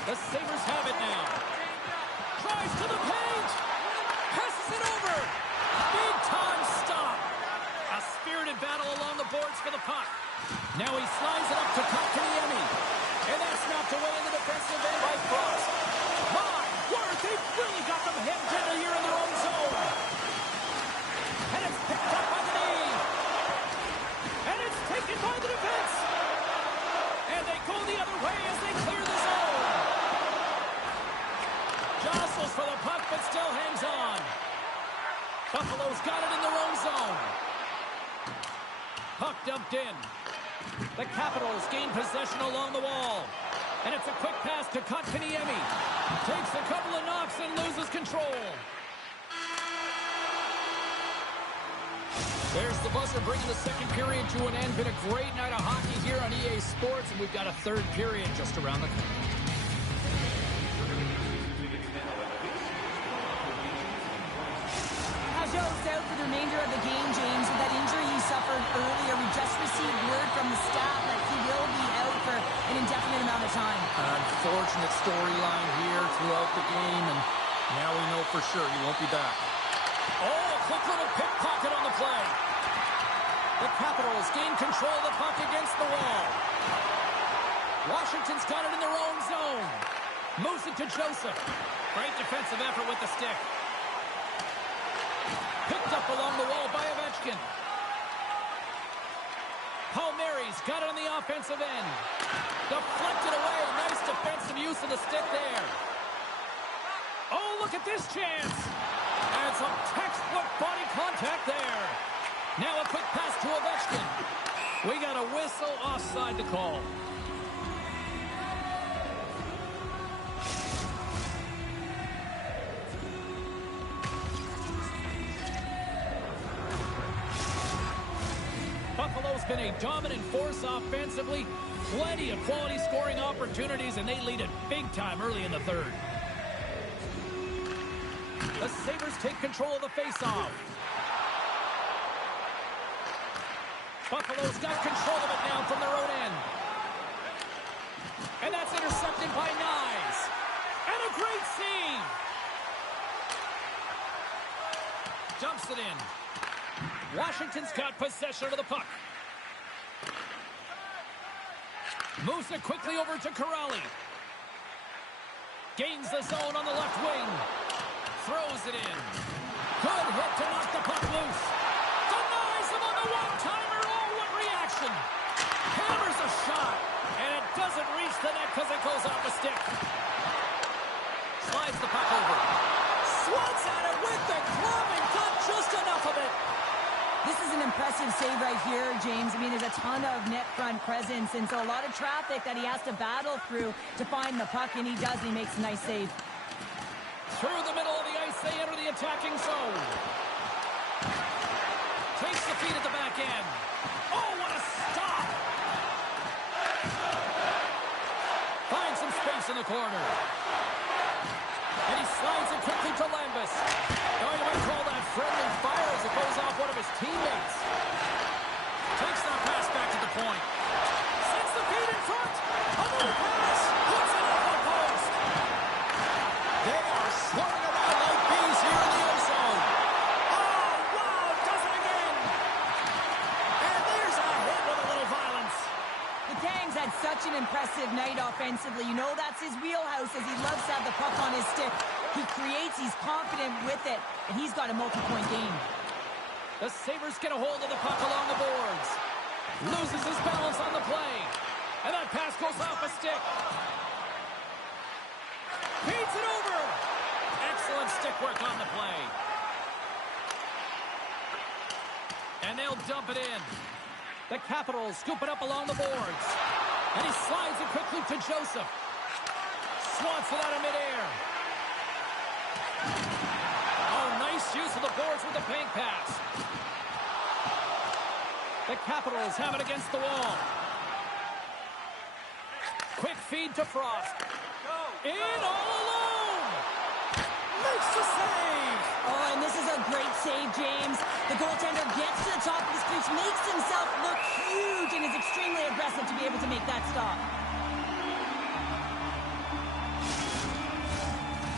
The Sabres have it now. Tries to the paint. Passes it over. Big time stop. A spirited battle along the boards for the puck. Now he slides it up to Kotkaniemi. And that's knocked away in the defensive end by Frost. My word, they've really got them hemmed in here in their own zone. And it's picked up by the knee. And it's taken by the defense. And they go the other way as they clear the zone. Jostles for the puck, but still hangs on. Buffalo's got it in their own zone. Puck dumped in. The Capitals gain possession along the wall. And it's a quick pass to Kotkaniemi. Takes a couple of knocks and loses control. There's the buzzer bringing the second period to an end. Been a great night of hockey here on EA Sports, and we've got a third period just around the corner. Joe's out for the remainder of the game, James, with that injury he suffered earlier. We just received word from the staff that he will be out for an indefinite amount of time. An unfortunate storyline here throughout the game, and now we know for sure he won't be back. Oh, a quick little pickpocket on the play. The Capitals gain control of the puck against the wall. Washington's got it in their own zone. Moves it to Joseph. Great defensive effort with the stick. Picked up along the wall by Ovechkin. defensive end. Deflected away. Nice defensive use of the stick there. Oh, look at this chance. And some textbook body contact there. Now a quick pass to Ovechkin. We got a whistle offside to call. Buffalo's been a dominant force offensively. Plenty of quality scoring opportunities, and they lead it big time early in the third. The Sabres take control of the faceoff. Buffalo's got control of it now from their own end. And that's intercepted by Nyes. And a great save. Dumps it in. Washington's got possession of the puck. Moves it quickly over to Corrali. Gains the zone on the left wing. Throws it in. Good hit to knock the puck loose. Denies him on the one-timer. Oh, what reaction. Hammers a shot. And it doesn't reach the net because it goes off the stick. Slides the puck over. Swats at it with the glove and got just enough of it. This is an impressive save right here, James. I mean, there's a ton of net front presence, and so a lot of traffic that he has to battle through to find the puck, and he does, and he makes a nice save. Through the middle of the ice, they enter the attacking zone. Takes the feed at the back end. Oh, what a stop! Finds some space in the corner. And he slides it quickly to Lambus. Now you might call that friendly fire as it goes off one of his teammates. Takes that pass back to the point. Sends the feed in front. Another pass. Puts it off the post. They are swarming around like bees here in the O-zone. Oh, wow. Does it again. And there's a hit with a little violence. The Kangs had such an impressive night offensively. You know that's his wheelhouse, as he loves to have the puck on his stick. He creates, he's confident with it, and he's got a multi-point game. The Sabres get a hold of the puck along the boards. Loses his balance on the play. And that pass goes off a stick. Beats it over. Excellent stick work on the play. And they'll dump it in. The Capitals scoop it up along the boards. And he slides it quickly to Joseph. Swats it out of midair. Oh, nice use of the boards with the bank pass. The Capitals have it against the wall. Quick feed to Frost. In all alone. Makes the save. Oh, and this is a great save, James. The goaltender gets to the top of his crease, makes himself look huge, and is extremely aggressive to be able to make that stop.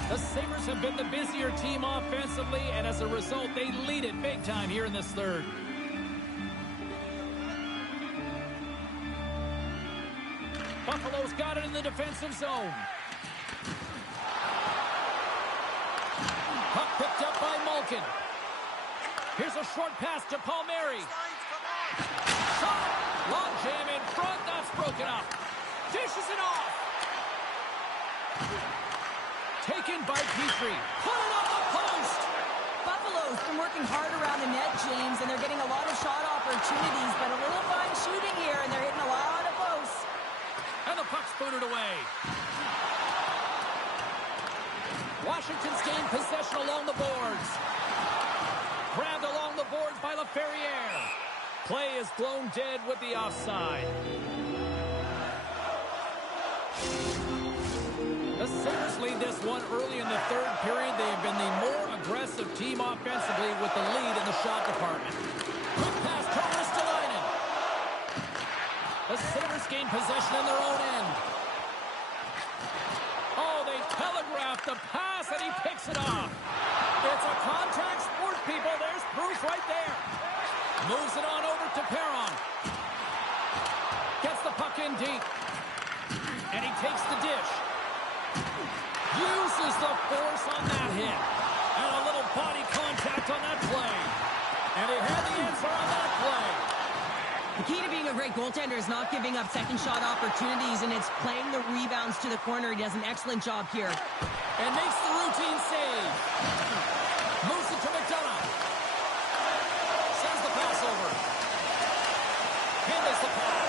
The Sabres have been the busier team offensively, and as a result, they lead it big time here in this third. Buffalo's got it in the defensive zone. Puck picked up by Malkin. Here's a short pass to Palmieri. Shot! Long jam in front. That's broken up. Dishes it off. Taken by Petrie. Put it on the post. Buffalo's been working hard around the net, James, and they're getting a lot of shot opportunities, but a little fine shooting here, and they're hitting a lot of posts. And the puck's booted away. Washington's gained possession along the boards. Grabbed along the boards by LaFerriere. Play is blown dead with the offside. The Sabres lead this one early in the third period. They have been the more aggressive team offensively with the lead in the shot department. Quick pass to Ristolainen. The Sabres gain possession in their own end. Oh, they telegraphed the pass, and he picks it off. It's a contact sport, people. There's proof right there. Moves it on over to Perron. Gets the puck in deep. And he takes the dish. Uses the force on that hit. And a little body contact on that play. And he had the answer on that play. The key to being a great goaltender is not giving up second shot opportunities, and it's playing the rebounds to the corner. He does an excellent job here. And makes the routine save. Moves it to McDonough. Sends the pass over. Handles the pass.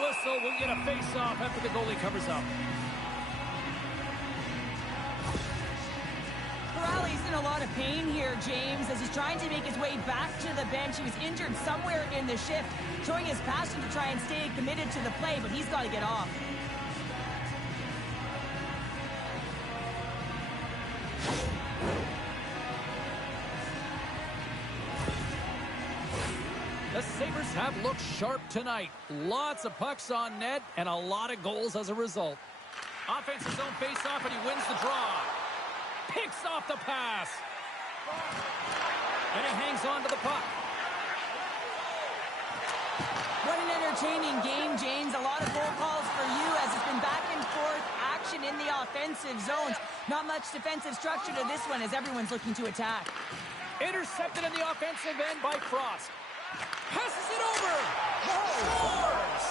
whistle. We'll get a face-off after the goalie covers up. Corrali's in a lot of pain here, James, as he's trying to make his way back to the bench. He was injured somewhere in the shift, showing his passion to try and stay committed to the play, but he's got to get off. The Sabres have looked sharp tonight. Lots of pucks on net and a lot of goals as a result. Offensive zone face-off, and he wins the draw. Picks off the pass. And he hangs on to the puck. What an entertaining game, James. A lot of goal calls for you as it's been back and forth action in the offensive zones. Not much defensive structure to this one as everyone's looking to attack. Intercepted in the offensive end by Frost. Passes it over. Scores!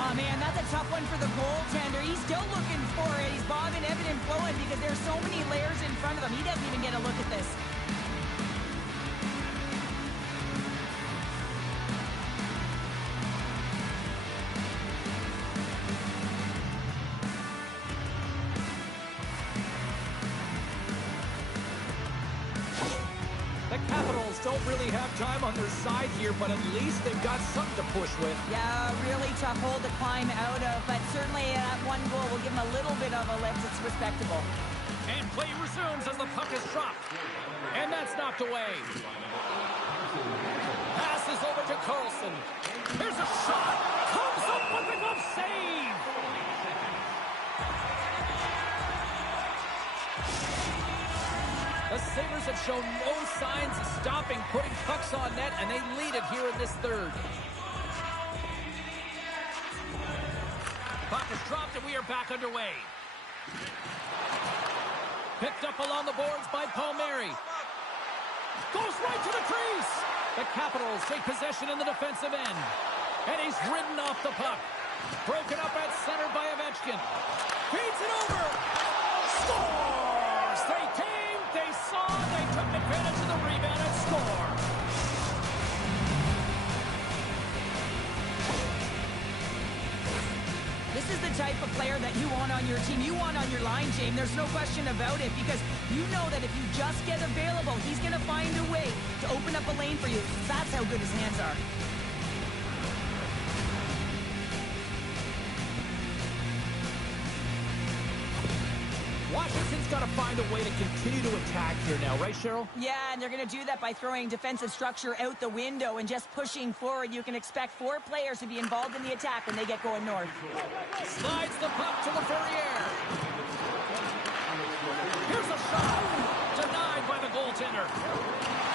Oh, man, that's a tough one for the goaltender. He's still looking for it. He's bobbing, ebbing, and flowing because there's so many layers in front of him. He doesn't even get a look at this. Don't really have time on their side here, but at least they've got something to push with. Yeah, really tough hole to climb out of, but certainly that one goal will give them a little bit of a lift. It's respectable. And play resumes as the puck is dropped. And that's knocked away. Passes over to Carlson. Here's a shot. Comes up with the glove save. The Sabres have shown no signs of stopping putting pucks on net, and they lead it here in this third. Puck is dropped, and we are back underway. Picked up along the boards by Palmieri. Goes right to the crease. The Capitals take possession in the defensive end. And he's ridden off the puck. Broken up at center by Ovechkin. Feeds it over. Scores! They came, they saw, they took advantage of the rebound and score. This is the type of player that you want on your team. You want on your line, James. There's no question about it because you know that if you just get available, he's going to find a way to open up a lane for you. That's how good his hands are. Washington's got to find a way to continue to attack here now, right, Cheryl? Yeah, and they're going to do that by throwing defensive structure out the window and just pushing forward. You can expect 4 players to be involved in the attack when they get going north. Slides the puck to the Ferrier. Here's a shot. Denied by the goaltender.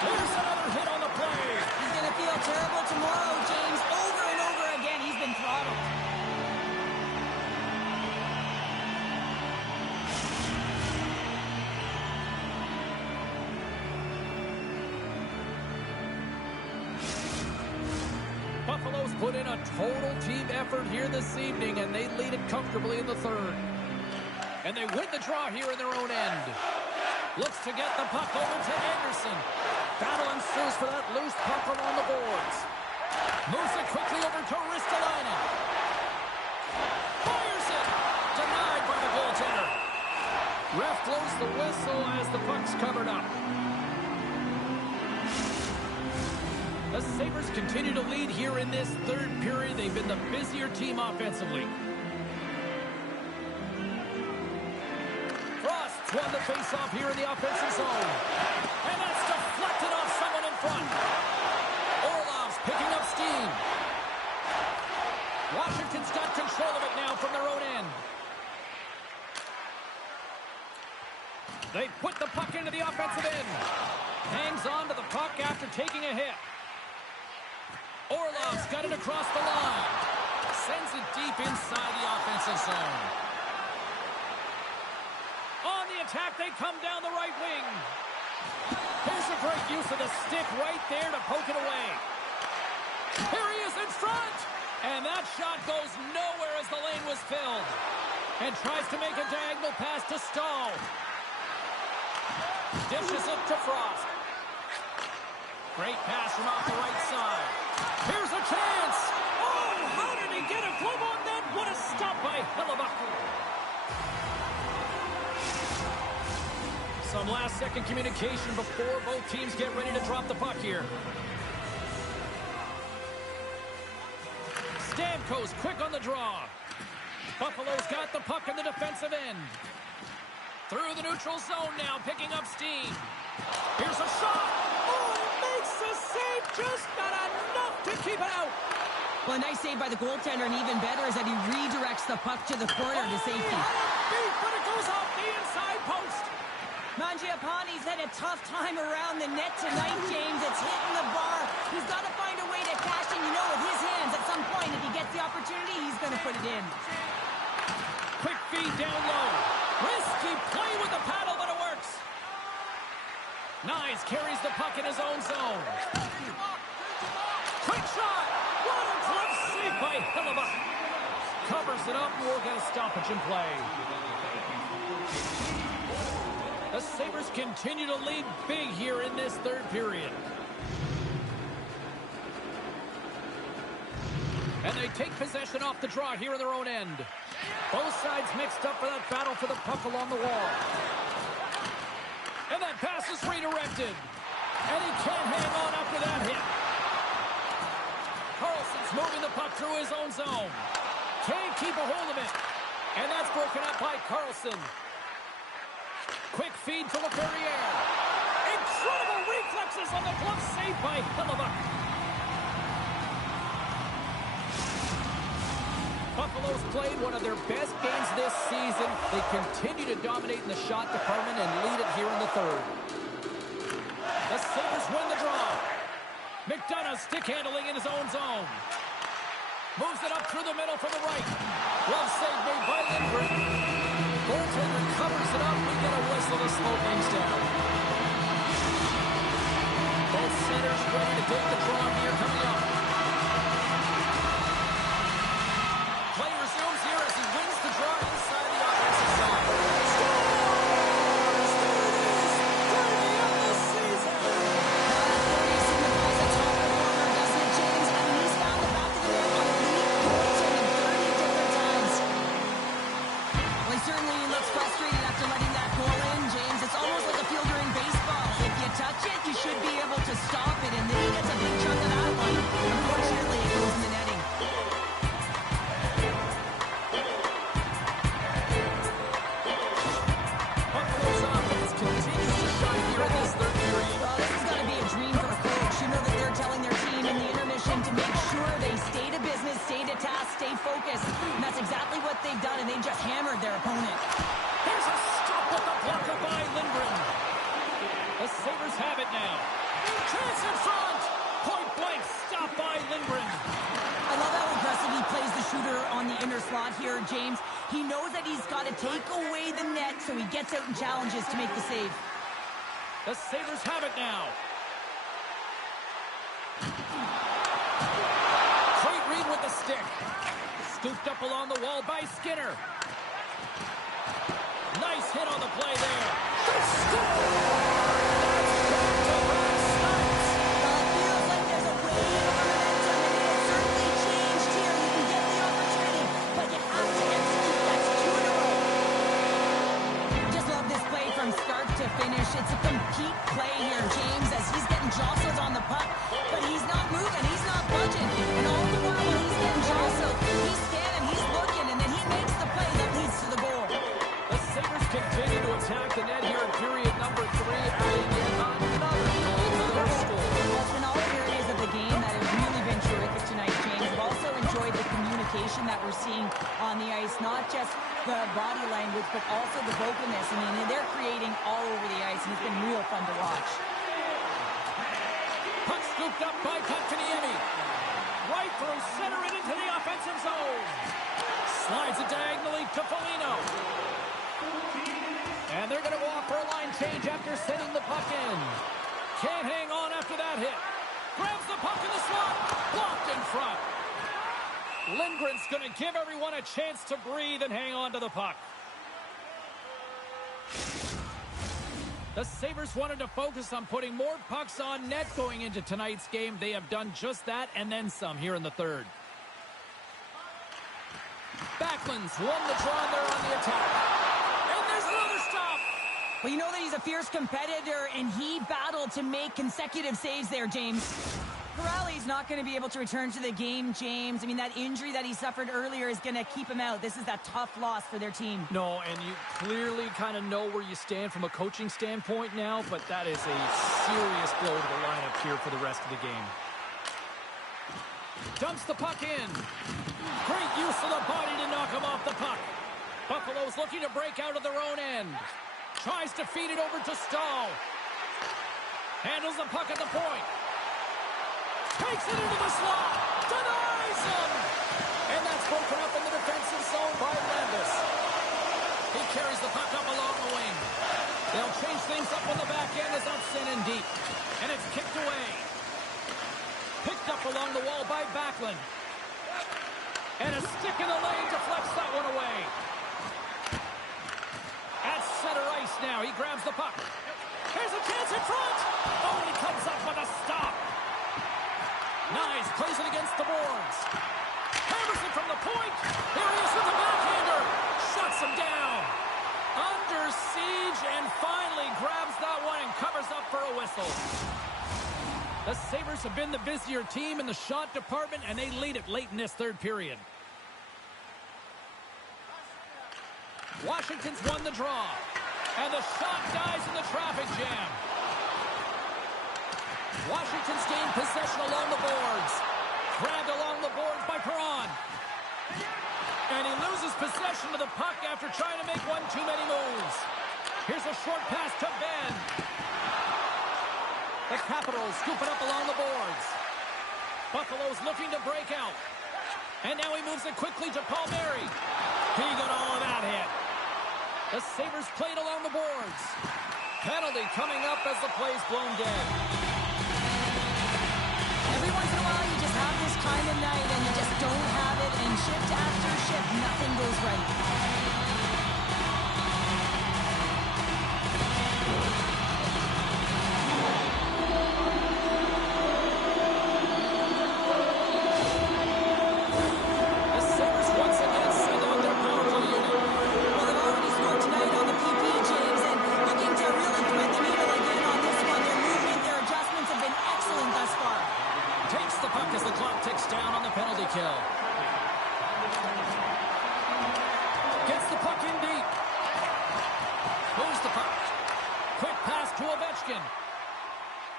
Here's another hit on the play. He's going to feel terrible tomorrow, James. Over and over again, he's been throttled. Buffalo's put in a total team effort here this evening, and they lead it comfortably in the third. And they win the draw here in their own end. Looks to get the puck over to Anderson. Battle ensues for that loose puck along the boards. Moves it quickly over to Ristolainen. Fires it! Denied by the goaltender. Ref blows the whistle as the puck's covered up. The Sabres continue to lead here in this third period. They've been the busier team offensively. Frost's won the faceoff here in the offensive zone. And that's deflected off someone in front. Orlov's picking up steam. Washington's got control of it now from their own end. They put the puck into the offensive end. Hangs on to the puck after taking a hit. Orlov's got it across the line. Sends it deep inside the offensive zone. On the attack, they come down the right wing. Here's a great use of the stick right there to poke it away. Here he is in front. And that shot goes nowhere as the lane was filled. And tries to make a diagonal pass to Stahl. Dishes it to Frost. Great pass from off the right side. Here's a chance. Oh, how did he get a glove on that? What a stop by Hellebuyck. Some last-second communication before both teams get ready to drop the puck here. Stamkos quick on the draw. Buffalo's got the puck in the defensive end. Through the neutral zone now, picking up steam. Here's a shot. Oh, makes the save. Just not enough to keep it out. Well, a nice save by the goaltender, and even better is that he redirects the puck to the corner to safety. But it goes off the inside post. Mangiapane's had a tough time around the net tonight, James. It's hitting the bar. He's got to find a way to cash in, with his hands. At some point, if he gets the opportunity, he's going to put it in. Quick feed down low. Risky play with the paddle, but it works. Nyes carries the puck in his own zone. Quick shot. What a glove save by Hellebuyck. Covers it up, and we'll get a stoppage in play. The Sabres continue to lead big here in this third period. And they take possession off the draw here in their own end. Both sides mixed up for that battle for the puck along the wall. And that pass is redirected. And he can't hang on after that hit. Carlson's moving the puck through his own zone. Can't keep a hold of it. And that's broken up by Carlson. Quick feed to LeFerrier. Incredible reflexes on the glove save by Hellebuyck. Buffalo's played one of their best games this season. They continue to dominate in the shot department and lead it here in the third. The Sabres win the draw. McDonough stick handling in his own zone. Moves it up through the middle from the right. Glove save made by Lindgren. Goaltender covers it up. We get a whistle to slow things down. Both centers ready to take the draw here coming up. Play resumes here as he wins the draw inside the offensive zone. Scores! 30th of the season! That 30 signifies a top performer, doesn't it, James? I mean, he's found the back of the net on elite goaltending 30 different times. Well, he certainly looks frustrated after letting that goal in, James. It's almost like a field during baseball. If you touch it, you should be able to stop it, and then he gets a big chunk of that one. Unfortunately, it goes in the netting. Buffalo's offense continues to shine here in this third period. Well, this has got to be a dream for a coach. You know that they're telling their team in the intermission to make sure they stay to business, stay to task, stay focused. And that's exactly what they've done, and they just hammered their opponent. Here's a stop with the blocker by Lindgren. The Sabres have it now. Chance in front. Point blank stop by Lindgren. I love how aggressive he plays the shooter on the inner slot here, James. He knows that he's got to take away the net, so he gets out and challenges to make the save. The Sabres have it now. Great read with the stick. Scooped up along the wall by Skinner. Nice hit on the play there. The score! Finish. It's a complete play here, James, as he's getting jostled on the puck, but he's not moving, he's not budging, and all the while when he's getting jostled, he's standing, he's looking, and then he makes the play that leads to the goal. The Sabres continue to attack the net here in period number 3, adding yet another goal to their score. Well, it's been all areas of the game that have really been terrific tonight, James. I've also enjoyed the communication that we're seeing on the ice, not just the body language, but also the vocalness. I mean, they're creating all over the ice, and it's been real fun to watch. Puck scooped up by Kotkaniemi. Right through center and into the offensive zone. Slides it diagonally to Foligno. And they're going to go off for a line change after sending the puck in. Can't hang on after that hit. Grabs the puck in the slot. Blocked in front. Lindgren's going to give everyone a chance to breathe and hang on to the puck. The Sabres wanted to focus on putting more pucks on net going into tonight's game. They have done just that and then some here in the third. Backlund's won the draw there on the attack. And there's another stop. Well, you know that he's a fierce competitor, and he battled to make consecutive saves there, James. Corrali's not going to be able to return to the game, James. I mean, that injury that he suffered earlier is going to keep him out. This is a tough loss for their team. No, and you clearly kind of know where you stand from a coaching standpoint now, but that is a serious blow to the lineup here for the rest of the game. Dumps the puck in. Great use of the body to knock him off the puck. Buffalo's looking to break out of their own end. Tries to feed it over to Stahl. Handles the puck at the point. Takes it into the slot. Denies him. And that's broken up in the defensive zone by Landis. He carries the puck up along the wing. They'll change things up on the back end as that's sent in deep. And it's kicked away. Picked up along the wall by Backlund. And a stick in the lane deflects that one away. At center ice now. He grabs the puck. Here's a chance in front. Oh, and he comes up with a stop. Nice, plays it against the boards. Hammers it from the point. Here he is with the backhander. Shuts him down. Under siege and finally grabs that one and covers up for a whistle. The Sabres have been the busier team in the shot department, and they lead it late in this third period. Washington's won the draw. And the shot dies in the traffic jam. Washington's gained possession along the boards. Grabbed along the boards by Perron. And he loses possession of the puck after trying to make one too many moves. Here's a short pass to Ben. The Capitals scoop it up along the boards. Buffalo's looking to break out. And now he moves it quickly to Palmieri. He got all of that hit. The Sabres played along the boards. Penalty coming up as the play's blown dead. Every once in a while, you just have this kind of night, and you just don't have it, and shift after shift, nothing goes right.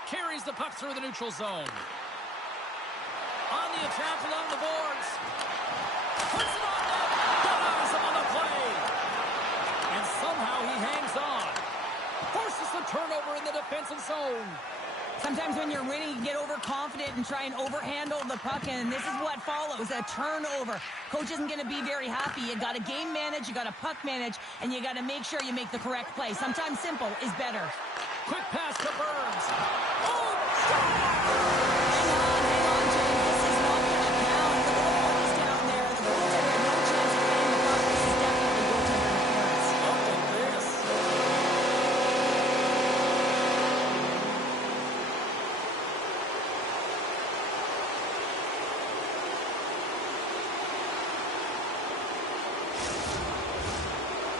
Carries the puck through the neutral zone. On the attack along the boards. Puts it on net. Denies him on the play. And somehow he hangs on. Forces the turnover in the defensive zone. Sometimes when you're winning, you get overconfident and try and overhandle the puck, and this is what follows, a turnover. Coach isn't going to be very happy. You got to game manage, you got to puck manage, and you got to make sure you make the correct play. Sometimes simple is better. Quick pass to Burns. Oh, hang on, James. This is not going to count. The goal is down there. The goaltender had no chance of getting the puck. This is definitely goaltender interference. Look at this.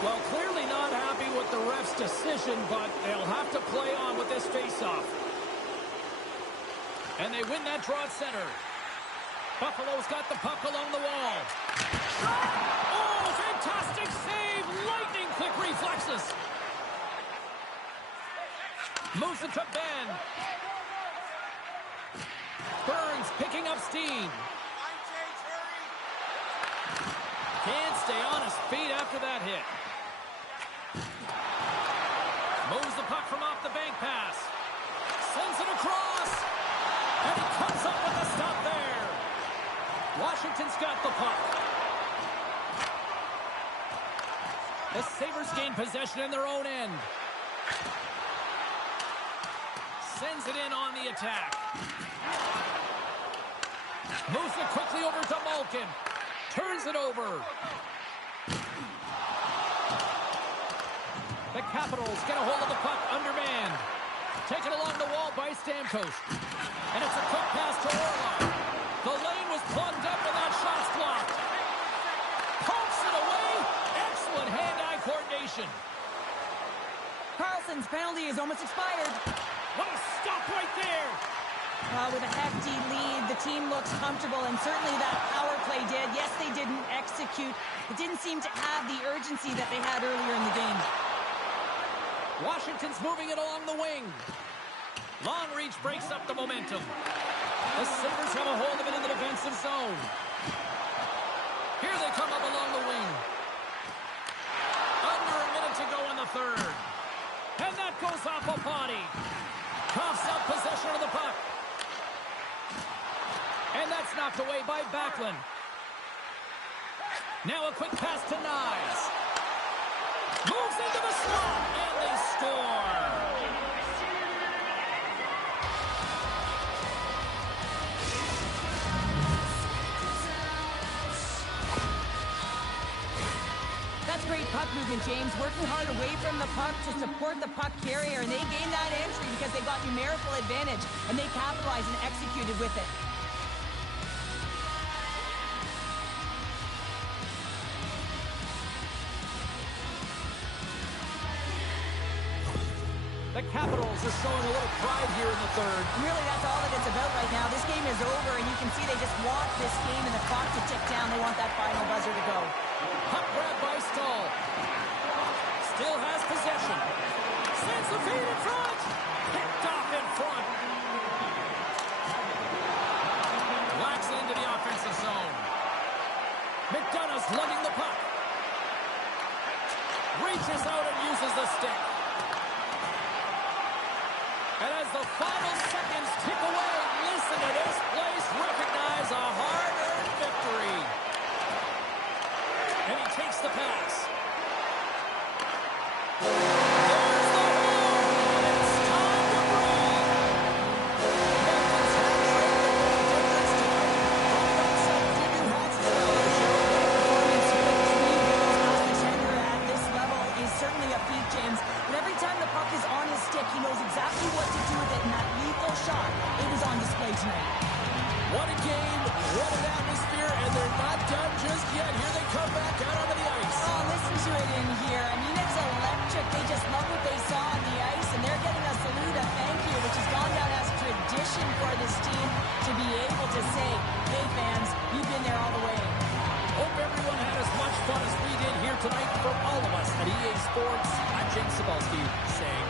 Well, clearly not happy with the ref's decision, but they'll have to play on with this faceoff. And they win that draw at center. Buffalo's got the puck along the wall. Oh, fantastic save! Lightning quick reflexes. Moves it to Ben. Burns picking up steam. Can't stay on his feet after that hit. Moves the puck from off the bank pass. Sends it across. And he comes up with a stop there. Washington's got the puck. The Sabres gain possession in their own end. Sends it in on the attack. Moves it quickly over to Malkin. Turns it over. The Capitals get a hold of the puck, undermanned. Taken along the wall by Stamkos. And it's a quick pass to Orlov. The lane was plugged up and that shot's blocked. Pumps it away. Excellent hand-eye coordination. Carlson's penalty is almost expired. What a stop right there. With a hefty lead, the team looks comfortable, and certainly that power play did. Yes, they didn't execute. It didn't seem to have the urgency that they had earlier in the game. Washington's moving it along the wing. Long reach breaks up the momentum. The Sabres have a hold of it in the defensive zone. Here they come up along the wing. Under a minute to go in the third. And that goes off a body. Coughs up possession of the puck. And that's knocked away by Backlund. Now a quick pass to Nyes. Moves into the slot, and they score. That's great puck movement, James. Working hard away from the puck to support the puck carrier, and they gained that entry because they got numerical advantage, and they capitalized and executed with it. The Capitals are showing a little pride here in the third. Really, that's all that it's about right now. This game is over, and you can see they just want this game and the clock to tick down. They want that final buzzer to go. Puck grab by Stahl. Still has possession. Sends the feed in front. Picked off in front. Lacks it into the offensive zone. McDonough's lugging the puck. Reaches out and uses the stick. And as the final seconds tick away, listen to this place recognize a hard-earned victory. And he takes the pass. There's the hole. It's time to breathe. Memphis has trailed the goal difference tonight. Coming up 7, Jimmy Hawks as well. Performance with 3 goals past the center at this level is certainly a feat, James. But every time the puck is on his stick, he knows exactly what to do with it, and that lethal shot, it was on display tonight. What a game, what an atmosphere, and they're not done just yet. Here they come back out onto the ice. Oh, listen to it in here. I mean, it's electric. They just love what they saw on the ice, and they're getting a salute, a thank you, which has gone down as tradition for this team to be able to say, hey, fans, you've been there all the way. Hope everyone had as much fun as we did here tonight. From all of us at EA Sports, I'm James Cebulski saying,